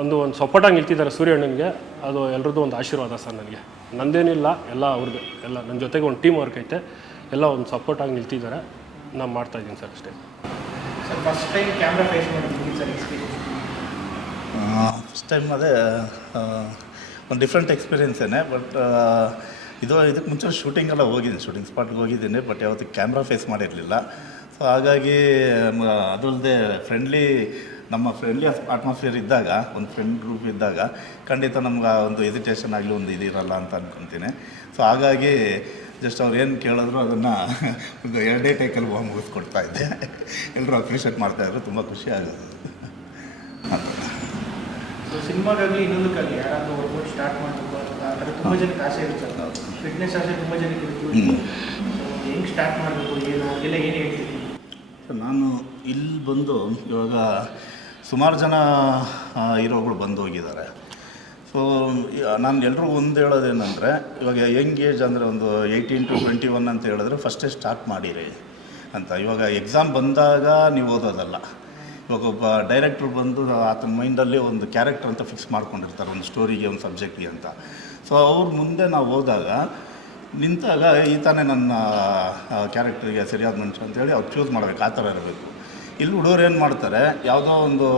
ಒಂದು ಒಂದು ಸಪೋರ್ಟಾಗಿ ನಿಲ್ತಿದ್ದಾರೆ ಸೂರ್ಯಣ್ಣನಿಗೆ ಅದು ಎಲ್ರದ್ದು ಒಂದು ಆಶೀರ್ವಾದ ಸರ್ ನನಗೆ. ನಂದೇನಿಲ್ಲ ಎಲ್ಲ ಅವ್ರದ್ದು ಎಲ್ಲ ನನ್ನ ಜೊತೆಗೆ ಒಂದು ಟೀಮ್ ವರ್ಕ್ ಐತೆ. ಎಲ್ಲ ಒಂದು ಸಪೋರ್ಟ್ ಆಗಿ ನಿಲ್ತಿದ್ದಾರೆ ನಾನು ಮಾಡ್ತಾ ಇದ್ದೀನಿ ಸರ್ ಅಷ್ಟೇ. Sir first time camera face first time ಅದೇ ಒಂದು ಡಿಫ್ರೆಂಟ್ ಎಕ್ಸ್ಪೀರಿಯೆನ್ಸೇನೆ ಬಟ್ ಇದು ಇದಕ್ಕೆ ಮುಂಚೆ ಶೂಟಿಂಗೆಲ್ಲ ಹೋಗಿದ್ದೀನಿ ಶೂಟಿಂಗ್ ಸ್ಪಾಟ್ಗೆ ಹೋಗಿದ್ದೀನಿ ಬಟ್ ಯಾವತ್ತೂ ಕ್ಯಾಮ್ರಾ ಫೇಸ್ ಮಾಡಿರಲಿಲ್ಲ. ಸೊ ಹಾಗಾಗಿ ಮ- ಅದಲ್ಲದೆ ಫ್ರೆಂಡ್ಲಿ ನಮ್ಮ ಫ್ರೆಂಡ್ಲಿ ಅಟ್ಮಾಸ್ಫಿಯರ್ ಇದ್ದಾಗ ಒಂದು ಫ್ರೆಂಡ್ ಗ್ರೂಪ್ ಇದ್ದಾಗ ಖಂಡಿತ ನಮ್ಗೆ ಆ ಒಂದು ಎಜುಟೇಷನ್ ಆಗಲಿ ಒಂದು ಇದಿರಲ್ಲ ಅಂತ ಅಂದ್ಕೊತೀನಿ ಸೊ ಹಾಗಾಗಿ ಜಸ್ಟ್ ಅವ್ರು ಏನು ಕೇಳಿದ್ರು ಅದನ್ನು ಒಂದು ಎರಡೇ ಟೇಕಲ್ಲಿ ಹೋಗಿ ಮುಗಿಸ್ಕೊಡ್ತಾ ಇದ್ದೆ. ಎಲ್ಲರೂ ಅಪ್ರಿಷಿಯೇಟ್ ಮಾಡ್ತಾಯಿದ್ರು ತುಂಬ ಖುಷಿ ಆಗೋದು. ಸೊ ಸಿನಿಮಾಗಾಗಲಿ ಇನ್ನೊಂದಕ್ಕಾಗಲಿ ಯಾರಾದರೂ ವರ್ಕೌಟ್ ಸ್ಟಾರ್ಟ್ ಮಾಡಬೇಕು ಅಂತ ತುಂಬ ಜನಕ್ಕೆ ಆಸೆ ಇರುತ್ತೆ ಫಿಟ್ನೆಸ್ ಆಸೆ ತುಂಬ ಜನಕ್ಕೆ ಇರುತ್ತೆ. ಹೆಂಗೆ ಸ್ಟಾರ್ಟ್ ಮಾಡಬೇಕು ಏನು ಎಲ್ಲ ಏನು ಹೇಳ್ತೀನಿ ಸೊ ನಾನು ಇಲ್ಲಿ ಬಂದು ಇವಾಗ ಸುಮಾರು ಜನ ಹೀರೋಗಳು ಬಂದು ಹೋಗಿದ್ದಾರೆ. ಸೊ ನಾನು ಎಲ್ಲರೂ ಒಂದು ಹೇಳೋದೇನೆಂದರೆ, ಇವಾಗ ಯಂಗ್ ಏಜ್ ಅಂದರೆ ಒಂದು ಏಯ್ಟೀನ್ ಟು ಟ್ವೆಂಟಿ ಒನ್ ಅಂತ ಹೇಳಿದ್ರೆ ಫಸ್ಟೇ ಸ್ಟಾರ್ಟ್ ಮಾಡಿರಿ ಅಂತ. ಇವಾಗ ಎಕ್ಸಾಮ್ ಬಂದಾಗ ನೀವು ಓದೋದಲ್ಲ. ಇವಾಗ ಒಬ್ಬ ಡೈರೆಕ್ಟ್ರು ಬಂದು ಆತನ ಮೈಂಡಲ್ಲಿ ಒಂದು ಕ್ಯಾರೆಕ್ಟರ್ ಅಂತ ಫಿಕ್ಸ್ ಮಾಡ್ಕೊಂಡಿರ್ತಾರೆ, ಒಂದು ಸ್ಟೋರಿಗೆ, ಒಂದು ಸಬ್ಜೆಕ್ಟ್ಗೆ ಅಂತ. ಸೊ ಅವ್ರ ಮುಂದೆ ನಾವು ಹೋದಾಗ, ನಿಂತಾಗ ಈತಾನೇ ನನ್ನ ಕ್ಯಾರೆಕ್ಟರ್ಗೆ ಸರಿಯಾದ ಮನುಷ್ಯ ಅಂತೇಳಿ ಅವ್ರು ಚೂಸ್ ಮಾಡಬೇಕು, ಆ ಥರ ಇರಬೇಕು. ಇಲ್ಲಿ ಹುಡುಗರು ಏನು ಮಾಡ್ತಾರೆ, ಯಾವುದೋ ಒಂದು,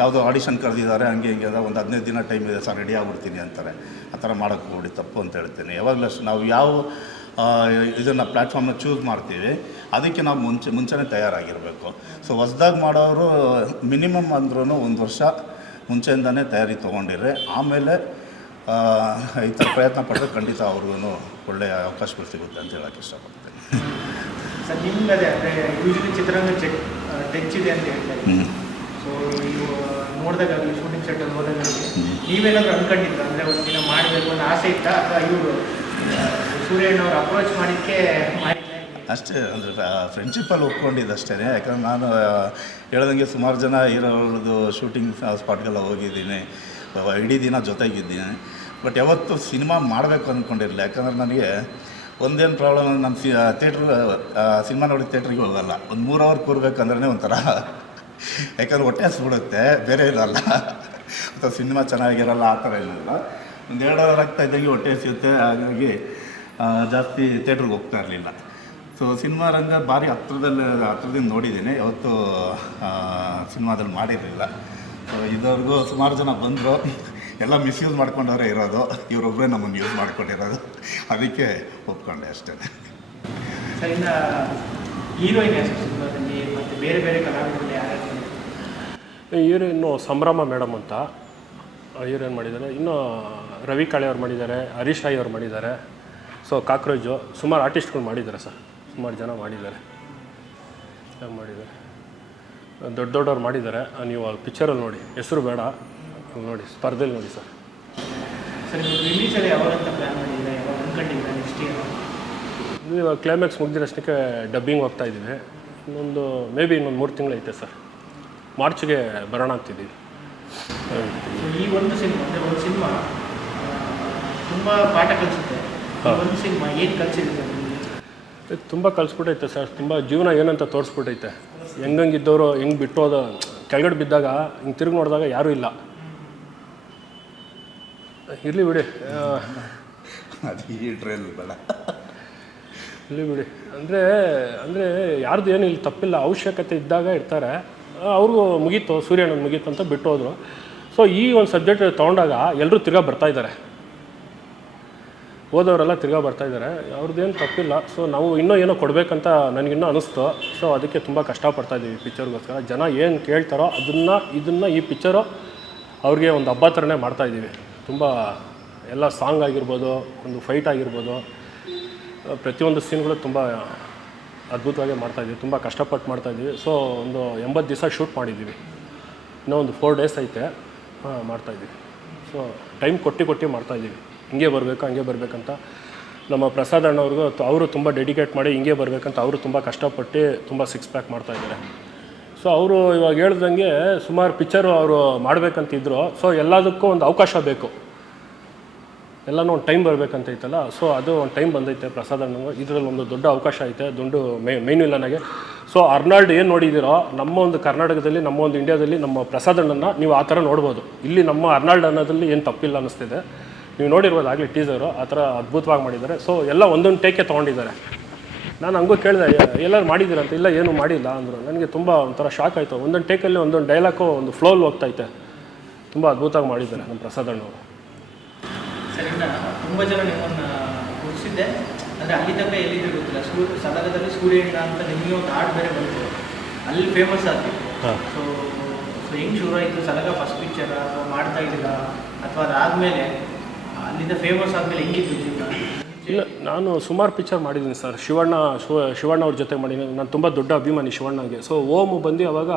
ಯಾವುದೋ ಆಡಿಷನ್ ಕರೆದಿದ್ದಾರೆ, ಹಂಗೆ ಹಿಂಗೆ ಅದ, ಒಂದು ಹದಿನೈದು ದಿನ ಟೈಮ್ ಇದೆ, ಸರ್ ರೆಡಿ ಆಗ್ಬಿಡ್ತೀನಿ ಅಂತಾರೆ. ಆ ಥರ ಮಾಡೋಕ್ಕೆ ಹೋಗಿ ತಪ್ಪು ಅಂತ ಹೇಳ್ತೀನಿ. ಯಾವಾಗಲೂ ಅಷ್ಟೇ ನಾವು ಯಾವ ಇದನ್ನು ಪ್ಲ್ಯಾಟ್ಫಾರ್ಮ್ನ ಚೂಸ್ ಮಾಡ್ತೀವಿ, ಅದಕ್ಕೆ ನಾವು ಮುಂಚೆ, ಮುಂಚೆನೇ ತಯಾರಾಗಿರಬೇಕು. ಸೊ ಹೊಸ್ದಾಗಿ ಮಾಡೋರು ಮಿನಿಮಮ್ ಅಂದ್ರೂ ಒಂದು ವರ್ಷ ಮುಂಚೆಯಿಂದನೇ ತಯಾರಿ ತೊಗೊಂಡಿರಿ ಆಮೇಲೆ ಈ ಥರ ಪ್ರಯತ್ನ ಪಟ್ಟರೆ ಖಂಡಿತ ಅವ್ರಿಗೂ ಒಳ್ಳೆಯ ಅವಕಾಶಗಳು ಸಿಗುತ್ತೆ ಅಂತ ಹೇಳೋಕ್ಕೆ ಇಷ್ಟಪಡ್ತೀನಿ. ಸರ್ ನಿಮ್ಮದೇ ಅದೇ ಅಂದರೆ ಯೂಶಲಿ ಚಿತ್ರರಂಗ ಚೆಕ್ ಟಚ್ ಇದೆ ಅಂತ ಹೇಳ್ತಾರೆ ಸೊ ನೀವು ನೋಡಿದಾಗ ಶೂಟಿಂಗ್ ಸೆಟ್ಟಲ್ಲಿ ಹೋದಾಗಲಿ ಹ್ಮ್. ನೀವೇನಾದ್ರೂ ಅನ್ಕೊಂಡಿದ್ರ? ಅಂದರೆ ಒಂದು ದಿನ ಮಾಡಬೇಕು ಅನ್ನೋ ಆಸೆ ಇತ್ತ? ಅಥವಾ ಇವರು ಸೂರ್ಯಣ್ಣವ್ರು ಅಪ್ರೋಚ್ ಮಾಡಿದ್ದಕ್ಕೆ ಮಾಡಿದ್ದೆ ಅಷ್ಟೇ ಅಂದರೆ ಫ್ರೆಂಡ್ಶಿಪ್ಪಲ್ಲಿ ಒಪ್ಕೊಂಡಿದ್ದು ಅಷ್ಟೇ ಯಾಕಂದ್ರೆ ನಾನು ಹೇಳ್ದಂಗೆ ಸುಮಾರು ಜನ ಇರೋದು ಶೂಟಿಂಗ್ ಸ್ಪಾಟ್ಗೆಲ್ಲ ಹೋಗಿದ್ದೀನಿ. ಇಡೀ ದಿನ ಜೊತೆಗಿದ್ದೀನಿ. ಬಟ್ ಯಾವತ್ತೂ ಸಿನಿಮಾ ಮಾಡಬೇಕು ಅಂದ್ಕೊಂಡಿರಲಿಲ್ಲ ಯಾಕಂದ್ರೆ ನನಗೆ ಒಂದೇನು ಪ್ರಾಬ್ಲಮ್ ನಮ್ಮ ಸಿ ಥಿಯೇಟ್ರ್ ಸಿನಿಮಾ ನೋಡಿ ಥಿಯೇಟ್ರಿಗೆ ಹೋಗಲ್ಲ. ಒಂದು ಮೂರು ಅವರ್ ಕೂರ್ಬೇಕಂದ್ರೆ ಒಂಥರ ಯಾಕಂದ್ರೆ ಹೊಟ್ಟೆ ಹಸ್ಬಿಡುತ್ತೆ, ಬೇರೆ ಇರಲ್ಲ. ಅಥವಾ ಸಿನಿಮಾ ಚೆನ್ನಾಗಿರಲ್ಲ, ಆ ಥರ ಏನಿಲ್ಲ ಒಂದು ಎರಡು ಅವರ್ ಆಗ್ತಾ ಇದ್ದಂಗೆ ಹೊಟ್ಟೆ ಸಿಗುತ್ತೆ ಹಾಗಾಗಿ ಜಾಸ್ತಿ ಥಿಯೇಟ್ರಿಗೆ ಹೋಗ್ತಾ ಇರಲಿಲ್ಲ. ಸೊ ಸಿನಿಮಾ ರಂಗ ಭಾರಿ ಹತ್ರದಲ್ಲಿ, ಹತ್ರದಿಂದ ನೋಡಿದ್ದೀನಿ. ಯಾವತ್ತೂ ಸಿನಿಮಾದಲ್ಲಿ ಮಾಡಿರಲಿಲ್ಲ. ಸೊ ಇದುವರೆಗೂ ಸುಮಾರು ಜನ ಬಂದರು. ಎಲ್ಲ ಮಿಸ್ಯೂಸ್ ಮಾಡ್ಕೊಂಡವ್ರೆ ಇರೋದು. ಇವರೊಬ್ಬರೇ ನಮ್ಮನ್ನು ಯೂಸ್ ಮಾಡ್ಕೊಂಡಿರೋದು. ಅದಕ್ಕೆ ಒಪ್ಕೊಂಡೆ ಅಷ್ಟೇ. ಹೀರೋಯಿನ್ ಬೇರೆ ಬೇರೆ ಹೀರೋಯಿನ್ನು ಸಂಭ್ರಮ ಮೇಡಮ್ ಅಂತ. ಇವ್ರೇನು ಮಾಡಿದ್ದಾರೆ? ಇನ್ನು ರವಿ ಕಾಳೆ ಅವ್ರು ಮಾಡಿದ್ದಾರೆ ಹರೀಶ್ ರಾಯ್ ಅವ್ರು ಮಾಡಿದ್ದಾರೆ. ಸೊ ಕಾಕ್ರೋಜು ಸುಮಾರು ಆರ್ಟಿಸ್ಟ್ಗಳು ಮಾಡಿದ್ದಾರೆ ಸರ್. ಸುಮಾರು ಜನ ಮಾಡಿದ್ದಾರೆ. ಚೆನ್ನಾಗ್ ಮಾಡಿದ್ದಾರೆ. ದೊಡ್ಡ ದೊಡ್ಡವ್ರು ಮಾಡಿದ್ದಾರೆ. ನೀವು ಪಿಕ್ಚರಲ್ಲಿ ನೋಡಿ. ಹೆಸರು ಬೇಡ. ನೋಡಿ ಸ್ಪರ್ಧೆಲಿ ನೋಡಿ ಸರ್. ನೀವು ಇವಾಗ ಕ್ಲೈಮ್ಯಾಕ್ಸ್ ಮುಗ್ದಿರೋಷ್ಟಕ್ಕೆ ಡಬ್ಬಿಂಗ್ ಹೋಗ್ತಾ ಇದ್ದೀವಿ. ಇನ್ನೊಂದು ಮೇ ಬಿ ಇನ್ನೊಂದು ಮೂರು ತಿಂಗಳೈತೆ ಸರ್. ಮಾರ್ಚ್ಗೆ ಬರೋಣ ಅಂತಿದ್ದೀವಿ. ಈ ಒಂದು ಸಿನಿಮಾ ಅಂದರೆ ಒಂದು ಸಿನಿಮಾ ತುಂಬ ಪಾಠ ಕಲಿಸುತ್ತೆ. ಒಂದು ಸಿನಿಮಾ ಏನು ಕಲಿಸಿದೆ ತುಂಬ ಕಲಿಸ್ಬಿಟ್ಟೈತೆ ಸರ್. ತುಂಬ ಜೀವನ ಏನಂತ ತೋರಿಸ್ಬಿಟ್ಟೈತೆ ಹೆಂಗಂಗಿದ್ದವರು ಹೆಂಗೆ ಬಿಟ್ಟೋದು ಕೆಳಗಡೆ ಬಿದ್ದಾಗ ಹಿಂಗೆ ತಿರುಗಿ ನೋಡಿದಾಗ ಯಾರೂ ಇಲ್ಲ. ಇರಲಿ ಬಿಡಿ. ಅದು ಈ ಟ್ರೈಲ್ ಬೇಡ. ಇರಲಿ ಬಿಡಿ. ಅಂದರೆ ಅಂದರೆ ಯಾರ್ದು ಏನು ಇಲ್ಲಿ ತಪ್ಪಿಲ್ಲ. ಅವಶ್ಯಕತೆ ಇದ್ದಾಗ ಇರ್ತಾರೆ ಅವ್ರಿಗೂ ಮುಗೀತು ಸೂರ್ಯನ ಮುಗೀತು ಅಂತ ಬಿಟ್ಟು ಹೋದರು ಸೊ ಈ ಒಂದು ಸಬ್ಜೆಕ್ಟ್ ತೊಗೊಂಡಾಗ ಎಲ್ಲರೂ ತಿರ್ಗಾ ಬರ್ತಾ ಇದ್ದಾರೆ. ಓದೋರೆಲ್ಲ ತಿರ್ಗಾ ಬರ್ತಾ ಇದ್ದಾರೆ. ಅವ್ರದ್ದೇನು ತಪ್ಪಿಲ್ಲ. ಸೊ ನಾವು ಇನ್ನೂ ಏನೋ ಕೊಡಬೇಕಂತ ನನಗಿನ್ನೂ ಅನಿಸ್ತು. ಸೊ ಅದಕ್ಕೆ ತುಂಬ ಕಷ್ಟಪಡ್ತಾ ಇದ್ದೀವಿ ಪಿಕ್ಚರ್ಗೋಸ್ಕರ ಜನ ಏನು ಕೇಳ್ತಾರೋ ಅದನ್ನು ಇದನ್ನು ಈ ಪಿಕ್ಚರು ಅವ್ರಿಗೆ ಒಂದು ಹಬ್ಬ ಥರನೇ ಮಾಡ್ತಾಯಿದ್ದೀವಿ ತುಂಬ ಎಲ್ಲ ಸಾಂಗ್ ಆಗಿರ್ಬೋದು, ಒಂದು ಫೈಟ್ ಆಗಿರ್ಬೋದು ಪ್ರತಿಯೊಂದು ಸೀನ್ಗಳು ತುಂಬ ಅದ್ಭುತವಾಗಿ ಮಾಡ್ತಾಯಿದ್ದೀವಿ ತುಂಬ ಕಷ್ಟಪಟ್ಟು ಮಾಡ್ತಾಯಿದ್ದೀವಿ ಸೊ ಒಂದು ಎಂಬತ್ತು ದಿವಸ ಶೂಟ್ ಮಾಡಿದ್ದೀವಿ. ಇನ್ನೂ ಒಂದು ಫೋರ್ ಡೇಸ್ ಐತೆ ಮಾಡ್ತಾಯಿದ್ದೀವಿ ಸೊ ಟೈಮ್ ಕೊಟ್ಟು ಕೊಟ್ಟು ಮಾಡ್ತಾಯಿದ್ದೀವಿ ಹಿಂಗೆ ಬರಬೇಕು, ಹಂಗೆ ಬರಬೇಕಂತ. ನಮ್ಮ ಪ್ರಸಾದ್ ಅಣ್ಣವ್ರಿಗೂ ಅವರು ತುಂಬ ಡೆಡಿಕೇಟ್ ಮಾಡಿ ಹಿಂಗೆ ಬರಬೇಕಂತ ಅವರು ತುಂಬ ಕಷ್ಟಪಟ್ಟು ತುಂಬ ಸಿಕ್ಸ್ ಪ್ಯಾಕ್ ಮಾಡ್ತಾಯಿದ್ದಾರೆ ಸೊ ಅವರು ಇವಾಗ ಹೇಳ್ದಂಗೆ ಸುಮಾರು ಪಿಕ್ಚರು ಅವರು ಮಾಡಬೇಕಂತಿದ್ರು. ಸೊ ಎಲ್ಲದಕ್ಕೂ ಒಂದು ಅವಕಾಶ ಬೇಕು. ಎಲ್ಲನೂ ಒಂದು ಟೈಮ್ ಬರಬೇಕಂತೈತಲ್ಲ. ಸೊ ಅದು ಒಂದು ಟೈಮ್ ಬಂದೈತೆ ಪ್ರಸಾದ್ ಅಣ್ಣಂಗೆ. ಇದರಲ್ಲಿ ಒಂದು ದೊಡ್ಡ ಅವಕಾಶ ಐತೆ. ದೊಡ್ಡ ಮೇನು ಇಲ್ಲ ನನಗೆ ಸೊ ಅರ್ನಾಲ್ಡ್ ಏನು ನೋಡಿದ್ದೀರೋ ನಮ್ಮ ಒಂದು ಕರ್ನಾಟಕದಲ್ಲಿ, ನಮ್ಮ ಒಂದು ಇಂಡಿಯಾದಲ್ಲಿ ನಮ್ಮ ಪ್ರಸಾದ್ ಅಣ್ಣನ ನೀವು ಆ ಥರ ನೋಡ್ಬೋದು. ಇಲ್ಲಿ ನಮ್ಮ ಅರ್ನಾಲ್ಡ್ ಅನ್ನೋದ್ರಲ್ಲಿ ಏನು ತಪ್ಪಿಲ್ಲ ಅನ್ನಿಸ್ತಿದೆ. ನೀವು ನೋಡಿರ್ಬೋದು ಆಗಲಿ ಟೀಸರು ಆ ಥರ ಅದ್ಭುತವಾಗಿ ಮಾಡಿದ್ದಾರೆ. ಸೊ ಎಲ್ಲ ಒಂದೊಂದು ಟೇಕೆ ತೊಗೊಂಡಿದ್ದಾರೆ. ನಾನು ಹಂಗೂ ಕೇಳಿದೆ ಎಲ್ಲರೂ ಮಾಡಿದ್ದೀರಂತ ಇಲ್ಲ ಏನು ಮಾಡಿಲ್ಲ ಅಂದರು. ನನಗೆ ತುಂಬ ಒಂಥರ ಶಾಕ್ ಆಯಿತು. ಒಂದೊಂದು ಟೇಕಲ್ಲಿ ಒಂದೊಂದು ಡೈಲಾಗು ಒಂದು ಫ್ಲೋಲ್ ಹೋಗ್ತೈತೆ. ತುಂಬ ಅದ್ಭುತವಾಗಿ ಮಾಡಿದ್ದಾರೆ ನಮ್ಮ ಪ್ರಸಾದ್ ಅಣ್ಣವರು. ತುಂಬ ಜನ ನಿಮ್ಮನ್ನು ಗುರುತಿಸಿದ್ದೆ. ಅಂದರೆ ಅಲ್ಲಿ ತನಕ ಎಲ್ಲಿದೆ ಗೊತ್ತಿಲ್ಲ. ಸೂ ಸದಗದಲ್ಲಿ ಸೂರ್ಯಣ್ಣ ಅಂತ ನಿಮಗೆ ಒಂದು ಹಾಡು ಬೇರೆ ಬಂತು. ಅಲ್ಲಿ ಫೇಮಸ್ ಆಯಿತು. ಸೊ ಸೊ ಹೆಂಗೆ ಶುರು ಆಯಿತು? ಸದಗ ಫಸ್ಟ್ ಪಿಕ್ಚರ್ ಅಥವಾ ಮಾಡ್ತಾ ಇದ್ದೀರಾ? ಅಥವಾ ಅದಾದಮೇಲೆ ಅಲ್ಲಿಂದ ಫೇಮಸ್ ಆದಮೇಲೆ ಹೆಂಗಿತ್ತು ಇಲ್ಲ, ನಾನು ಸುಮಾರು ಪಿಕ್ಚರ್ ಮಾಡಿದ್ದೀನಿ ಸರ್ ಶಿವಣ್ಣ, ಶಿವ, ಶಿವಣ್ಣ ಅವ್ರ ಜೊತೆ ಮಾಡಿದ್ದೀನಿ. ನಾನು ತುಂಬ ದೊಡ್ಡ ಅಭಿಮಾನಿ ಶಿವಣ್ಣಗೆ. ಸೊ ಓಮು ಬಂದು ಅವಾಗ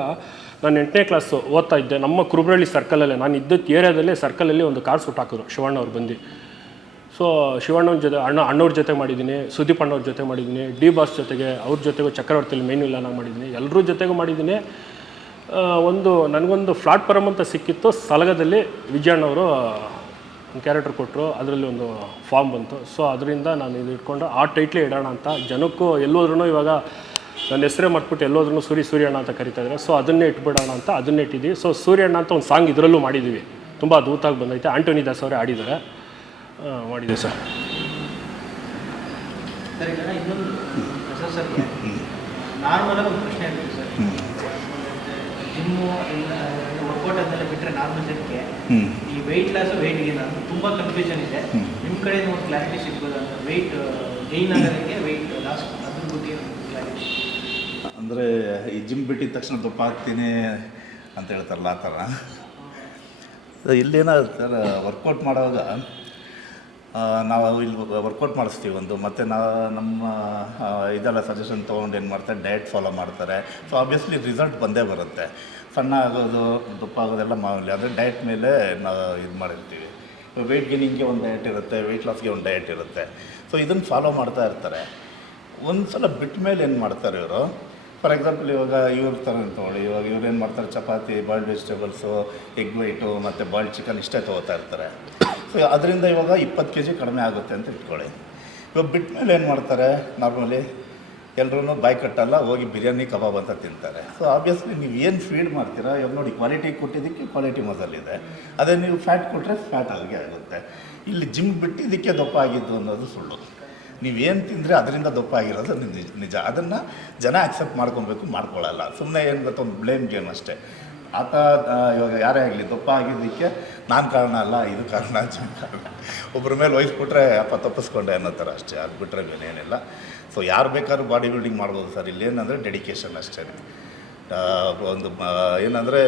ನಾನು ಎಂಟನೇ ಕ್ಲಾಸು ಓದ್ತಾ ಇದ್ದೆ. ನಮ್ಮ ಕುರುಬರಳ್ಳಿ ಸರ್ಕಲಲ್ಲೇ ನಾನು ಇದ್ದಕ್ಕೆ ಏರಿಯಾದಲ್ಲೇ ಸರ್ಕಲಲ್ಲಿ ಒಂದು ಕಾರ್ ಸುಟ್ಟು ಹಾಕಿದ್ರು ಶಿವಣ್ಣ ಅವ್ರು ಬಂದು. ಸೊ ಶಿವಣ್ಣನ ಜೊತೆ, ಅಣ್ಣ ಅಣ್ಣವ್ರ ಜೊತೆ ಮಾಡಿದ್ದೀನಿ, ಸುದೀಪ್ ಅಣ್ಣವ್ರ ಜೊತೆ ಮಾಡಿದ್ದೀನಿ ಡಿ ಬಾಸ್ ಜೊತೆಗೆ, ಅವ್ರ ಜೊತೆಗೂ ಚಕ್ರವರ್ತಿಲಿ ಇಲ್ಲ ನಾನು ಮಾಡಿದ್ದೀನಿ. ಎಲ್ಲರ ಜೊತೆಗೂ ಮಾಡಿದ್ದೀನಿ. ಒಂದು, ನನಗೊಂದು ಪ್ಲಾಟ್ಫಾರಮ್ ಅಂತ ಸಿಕ್ಕಿತ್ತು ಸಲಗದಲ್ಲಿ ವಿಜಯಣ್ಣವರು ಕ್ಯಾರೆಕ್ಟರ್ ಕೊಟ್ಟರು ಅದರಲ್ಲಿ ಒಂದು ಫಾರ್ಮ್ ಬಂತು. ಸೊ ಅದರಿಂದ ನಾನು ಇದು ಇಟ್ಕೊಂಡು ಆ ಟೈಟ್ಲಿ ಇಡೋಣ ಅಂತ. ಜನಕ್ಕೂ ಎಲ್ಲೋದ್ರೂ ಇವಾಗ ನನ್ನ ಹೆಸರೇ ಮಾಡಿಬಿಟ್ಟು ಎಲ್ಲೋದ್ರೂ ಸೂರಿ ಸೂರ್ಯಣ್ಣ ಅಂತ ಕರಿತಾ ಇದ್ದಾರೆ. ಸೊ ಅದನ್ನೇ ಇಟ್ಬಿಡೋಣ ಅಂತ ಅದನ್ನೇ ಇಟ್ಟಿದ್ದೀವಿ. ಸೊ ಸೂರ್ಯಣ್ಣ ಅಂತ ಒಂದು ಸಾಂಗ್ ಇದರಲ್ಲೂ ಮಾಡಿದ್ದೀವಿ. ತುಂಬ ಅದ್ಭುತವಾಗಿ ಬಂದೈತೆ. ಆಂಟೋನಿ ದಾಸ್ ಅವರೇ ಆಡಿದ್ದಾರೆ ಮಾಡಿದೆ ಸರ್. ನಾರ್ಮಲಾಗಿ ಒಂದು ಪ್ರಶ್ನೆ ಸರ್. ಜಿಮ್ಮು ಅದನ್ನೆಲ್ಲ ಬಿಟ್ಟರೆ ನಾರ್ಮಲ್ ಜನಕ್ಕೆ ಈ ವೆಯ್ಟ್ ಲಾಸ್ ವೆಯ್ಟ್ ಗೇನ್ ಅಂತ ತುಂಬ ಕನ್ಫ್ಯೂಷನ್ ಇದೆ. ನಿಮ್ಮ ಕಡೆ ಒಂದು ಕ್ಲಾರಿಟಿ ಸಿಗ್ಬೋದು ಅಂತ. ವೆಯ್ಟ್ ಗೈನ್ ಆಗೋದಕ್ಕೆ ವೆಯ್ಟ್ ಲಾಸ್ ಅದ್ರ ಬಗ್ಗೆ ಕ್ಲಾರಿಟಿ ಅಂದರೆ ಈ ಜಿಮ್ ಬಿಟ್ಟಿದ ತಕ್ಷಣ ದಪ್ಪ ಆಗ್ತೀನಿ ಅಂತ ಹೇಳ್ತಾರಲ್ಲ ಆ ಥರ. ಇಲ್ಲೇನೋ ಇಲ್ಲೇನಾಗುತ್ತೆ ಸರ್ ವರ್ಕೌಟ್ ಮಾಡುವಾಗ ನಾವು ಇಲ್ಲಿ ವರ್ಕೌಟ್ ಮಾಡಿಸ್ತೀವಿ ಒಂದು. ಮತ್ತು ನಾ ನಮ್ಮ ಇದೆಲ್ಲ ಸಜೆಷನ್ ತೊಗೊಂಡು ಏನು ಮಾಡ್ತಾರೆ ಡಯಟ್ ಫಾಲೋ ಮಾಡ್ತಾರೆ. ಸೊ ಆಬ್ವಿಯಸ್ಲಿ ರಿಸಲ್ಟ್ ಬಂದೇ ಬರುತ್ತೆ. ಸಣ್ಣ ಆಗೋದು ದಪ್ಪ ಆಗೋದೆಲ್ಲ ಮಾಮೂಲಿ. ಅಂದರೆ ಡಯಟ್ ಮೇಲೆ ನಾವು ಇದು ಮಾಡಿರ್ತೀವಿ. ವೆಯ್ಟ್ ಗೇನಿಂಗ್ಗೆ ಒಂದು ಡಯಟ್ ಇರುತ್ತೆ ವೆಯ್ಟ್ ಲಾಸ್ಗೆ ಒಂದು ಡಯಟ್ ಇರುತ್ತೆ. ಸೊ ಇದನ್ನು ಫಾಲೋ ಮಾಡ್ತಾ ಇರ್ತಾರೆ. ಒಂದು ಸಲ ಬಿಟ್ಟ ಮೇಲೆ ಏನು ಮಾಡ್ತಾರೆ ಇವರು? ಫಾರ್ ಎಕ್ಸಾಂಪಲ್ ಇವಾಗ ಇವ್ರ ಥರ ತೊಗೊಳ್ಳಿ. ಇವಾಗ ಇವ್ರು ಏನು ಮಾಡ್ತಾರೆ? Chapati boiled vegetables egg white ಮತ್ತು ಬಾಯ್ಲ್ಡ್ ಚಿಕನ್ ಇಷ್ಟೇ ತೊಗೋತಾ ಇರ್ತಾರೆ. ಸೊ ಅದರಿಂದ ಇವಾಗ ಇಪ್ಪತ್ತು ಕೆ ಜಿ ಕಡಿಮೆ ಆಗುತ್ತೆ ಅಂತ ಇಟ್ಕೊಳ್ಳಿ. ಇವಾಗ ಬಿಟ್ಟ ಮೇಲೆ ಏನು ಮಾಡ್ತಾರೆ? ನಾರ್ಮಲಿ ಎಲ್ಲರೂ ಬಾಯ್ ಕಟ್ಟಲ್ಲ, ಹೋಗಿ ಬಿರಿಯಾನಿ, ಕಬಾಬ್ ಅಂತ ತಿಂತಾರೆ. ಸೊ ಆಬ್ವಿಯಸ್ಲಿ ನೀವು ಏನು ಫೀಡ್ ಮಾಡ್ತೀರಾ? ಇವಾಗ ನೋಡಿ ಕ್ವಾಲಿಟಿ ಕೊಟ್ಟಿದ್ದಕ್ಕೆ ಕ್ವಾಲಿಟಿ ಮೊದಲಿದೆ ಅದೇ ನೀವು ಫ್ಯಾಟ್ ಕೊಟ್ಟರೆ ಫ್ಯಾಟ್ ಅಲ್ಲಿಗೆ ಆಗುತ್ತೆ. ಇಲ್ಲಿ ಜಿಮ್ ಬಿಟ್ಟಿದ್ದಕ್ಕೆ ದಪ್ಪ ಆಗಿದ್ದು ಅನ್ನೋದು ಸುಳ್ಳು. ನೀವೇನು ತಿಂದರೆ ಅದರಿಂದ ದಪ್ಪ ಆಗಿರೋದು ನಿಮ್ಮ ನಿಜ. ಅದನ್ನು ಜನ ಆಕ್ಸೆಪ್ಟ್ ಮಾಡ್ಕೊಬೇಕು, ಮಾಡ್ಕೊಳ್ಳಲ್ಲ. ಸುಮ್ಮನೆ ಏನು ಗೊತ್ತ, ಒಂದು ಬ್ಲೇಮ್ ಗೇಮ್ ಅಷ್ಟೇ. ಆತ ಇವಾಗ ಯಾರೇ ಆಗಲಿ, ದಪ್ಪ ಆಗಿದ್ದಕ್ಕೆ ನಾನು ಕಾರಣ ಅಲ್ಲ, ಇದು ಕಾರಣ ಜಿಮ್ ಕಾರಣ. ಒಬ್ಬರ ಮೇಲೆ ವಹಿಸ್ಬಿಟ್ರೆ ಅಪ್ಪ ತಪ್ಪಿಸ್ಕೊಂಡೆ ಅನ್ನೋ ಥರ ಅಷ್ಟೇ. ಅದು ಬಿಟ್ಟರೆ ಬೇರೆ ಏನಿಲ್ಲ ಸೊ ಯಾರು ಬೇಕಾದ್ರೂ ಬಾಡಿ ಬಿಲ್ಡಿಂಗ್ ಮಾಡ್ಬೋದು ಸರ್. ಇಲ್ಲೇನಂದರೆ ಡೆಡಿಕೇಶನ್ ಅಷ್ಟೇ. ಒಂದು ಏನಂದರೆ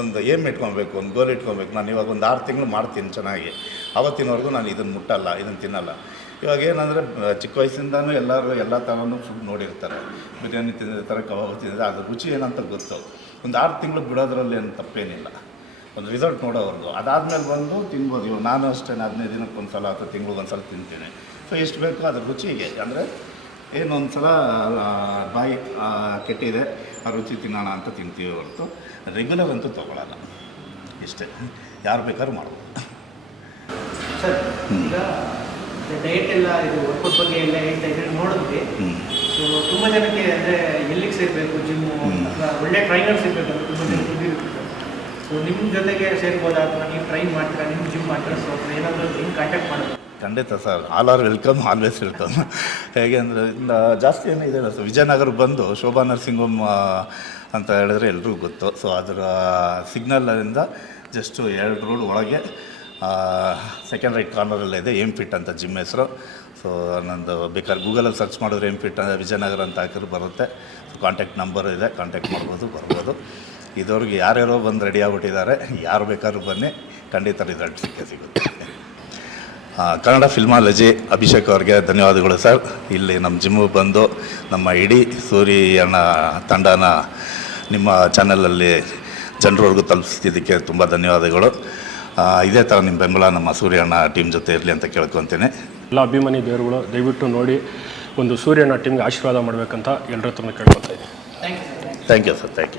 ಒಂದು ಏಮ್ ಇಟ್ಕೊಬೇಕು, ಒಂದು ಗೋಲ್ ಇಟ್ಕೊಬೇಕು. ನಾನು ಇವಾಗ ಒಂದು ಆರು ತಿಂಗಳು ಮಾಡ್ತೀನಿ ಚೆನ್ನಾಗಿ. ಅವತ್ತಿನವರೆಗೂ ನಾನು ಇದನ್ನು ಮುಟ್ಟಲ್ಲ ಇದನ್ನು ತಿನ್ನಲ್ಲ. ಇವಾಗ ಏನಂದರೆ ಚಿಕ್ಕ ವಯಸ್ಸಿಂದನೂ ಎಲ್ಲರೂ ಎಲ್ಲ ಥರನೂ ಫುಡ್ ನೋಡಿರ್ತಾರೆ. ಬಿರಿಯಾನಿ ತಿಂದಿರ್ತಾರೆ ಕಬಾಬ್ ತಿಂದಿರ್ತಾರೆ ಅದ್ರ ರುಚಿ ಏನಂತ ಗೊತ್ತು. ಒಂದು ಆರು ತಿಂಗಳು ಬಿಡೋದ್ರಲ್ಲಿ ಏನು ತಪ್ಪೇನಿಲ್ಲ. ಒಂದು ರಿಸಲ್ಟ್ ನೋಡೋವರೆಗೂ. ಅದಾದಮೇಲೆ ಬಂದು ತಿನ್ಬೋದು. ಇವಾಗ ನಾನು ಅಷ್ಟೇ ಹದಿನೈದು ದಿನಕ್ಕೆ ಒಂದು ಸಲ ಅಥವಾ ತಿಂಗ್ಳಿಗೆ ಒಂದು ಸಲ ತಿಂತೀನಿ. ಸೊ ಎಷ್ಟು ಬೇಕೋ ಅದ್ರ ರುಚಿಗೆ. ಅಂದರೆ ಏನು ಒಂದು ಸಲ ಬಾಯಿ ಕೆಟ್ಟಿದೆ ಆ ರುಚಿ ತಿನ್ನೋಣ ಅಂತ ತಿಂತೀವಿ ಹೊರತು ರೆಗ್ಯುಲರ್ ಅಂತೂ ತೊಗೊಳಲ್ಲ. ಇಷ್ಟೇ. ಯಾರು ಬೇಕಾದ್ರೂ ಮಾಡ್ಬೋದು. ಸರ್ ಈಗ ಡಯಟ್ ಎಲ್ಲ ಇದು ವರ್ಕೌಟ್ ಬಗ್ಗೆ ಎಲ್ಲ ಹೇಳ್ತಾ ಇದ್ರೆ ನೋಡಿದ್ವಿ. ಸೊ ತುಂಬ ಜನಕ್ಕೆ ಅಂದರೆ ಎಲ್ಲಿಗೆ ಸೇರಬೇಕು ಜಿಮ್ಮು. ಅಥವಾ ಒಳ್ಳೆ ಟ್ರೈನರ್ ಸಿಗಬೇಕು ತುಂಬ ಜನ ಸೊ ನಿಮ್ಮ ಜೊತೆಗೆ ಸೇರ್ಬೋದಾ? ಅಥವಾ ನೀವು ಟ್ರೈನ್ ಮಾಡ್ತೀರಾ ನಿಮ್ಮ ಜಿಮ್ ಮಾಡ್ತೀರಾ? ಸೊ ಏನಾದರೂ ಹಿಂಗೆ ಕಾಂಟ್ಯಾಕ್ಟ್ ಮಾಡೋದು? ಖಂಡಿತ sir. All are welcome always welcome ಹೇಗೆ ಅಂದರೆ ಜಾಸ್ತಿ ಜಾಸ್ತಿ ಇದೆ ಸರ್. ವಿಜಯನಗರ ಬಂದು ಶೋಭಾ ನರ್ಸಿಂಗ್ ಹೋಮ್ ಅಂತ ಹೇಳಿದ್ರೆ ಎಲ್ರಿಗೂ ಗೊತ್ತು. ಸೊ ಅದರ ಸಿಗ್ನಲಿಂದ ಜಸ್ಟು ಎರಡು ರೋಡ್ ಒಳಗೆ ಸೆಕೆಂಡ್ ರೈಟ್ ಕಾರ್ನರಲ್ಲೇ ಇದೆ ಏಮ್ ಫಿಟ್ ಅಂತ ಜಿಮ್ ಹೆಸರು. ಸೊ ನಂದು ಬೇಕಾದ್ರೆ ಗೂಗಲಲ್ಲಿ ಸರ್ಚ್ ಮಾಡಿದ್ರೆ ಏಮ್ ಫಿಟ್ ವಿಜಯನಗರ ಅಂತ ಹಾಕಿದ್ರೆ ಬರುತ್ತೆ. ಸೊ ಕಾಂಟ್ಯಾಕ್ಟ್ ನಂಬರ್ ಇದೆ. ಕಾಂಟ್ಯಾಕ್ಟ್ ಮಾಡ್ಬೋದು, ಬರ್ಬೋದು. ಇದವ್ರಿಗೆ ಯಾರ್ಯಾರೋ ಬಂದು ರೆಡಿ ಆಗ್ಬಿಟ್ಟಿದ್ದಾರೆ. ಯಾರು ಬೇಕಾದ್ರೂ ಬನ್ನಿ. ಖಂಡಿತ ರಿಸಲ್ಟ್ ಸಿಕ್ಕೇ ಸಿಗುತ್ತೆ. ಕನ್ನಡ ಫಿಲ್ಮಾಲಜಿ ಅಭಿಷೇಕ್ ಅವ್ರಿಗೆ ಧನ್ಯವಾದಗಳು ಸರ್. ಇಲ್ಲಿ ನಮ್ಮ ಜಿಮ್ಮಿಗೆ ಬಂದು ನಮ್ಮ ಇಡೀ ಸೂರಿ ಅಣ್ಣ ತಂಡನ ನಿಮ್ಮ ಚಾನಲಲ್ಲಿ ಜನರವರೆಗೂ ತಲುಪಿಸ್ತಿದ್ದಕ್ಕೆ ತುಂಬ ಧನ್ಯವಾದಗಳು. ಇದೇ ಥರ ನಿಮ್ಮ ಬೆಂಬಲ ನಮ್ಮ ಸೂರ್ಯಣ್ಣ ಟೀಮ್ ಜೊತೆ ಇರಲಿ ಅಂತ ಕೇಳ್ಕೊತೀನಿ. ಎಲ್ಲ ಅಭಿಮಾನಿ ದೇವರುಗಳು ದಯವಿಟ್ಟು ನೋಡಿ ಒಂದು ಸೂರ್ಯಣ್ಣ ಟೀಮ್ಗೆ ಆಶೀರ್ವಾದ ಮಾಡಬೇಕಂತ ಎಲ್ಲರ ಹತ್ರ ಕೇಳ್ಕೊತಾ ಇದ್ದೀನಿ. Thank you thank you sir thank you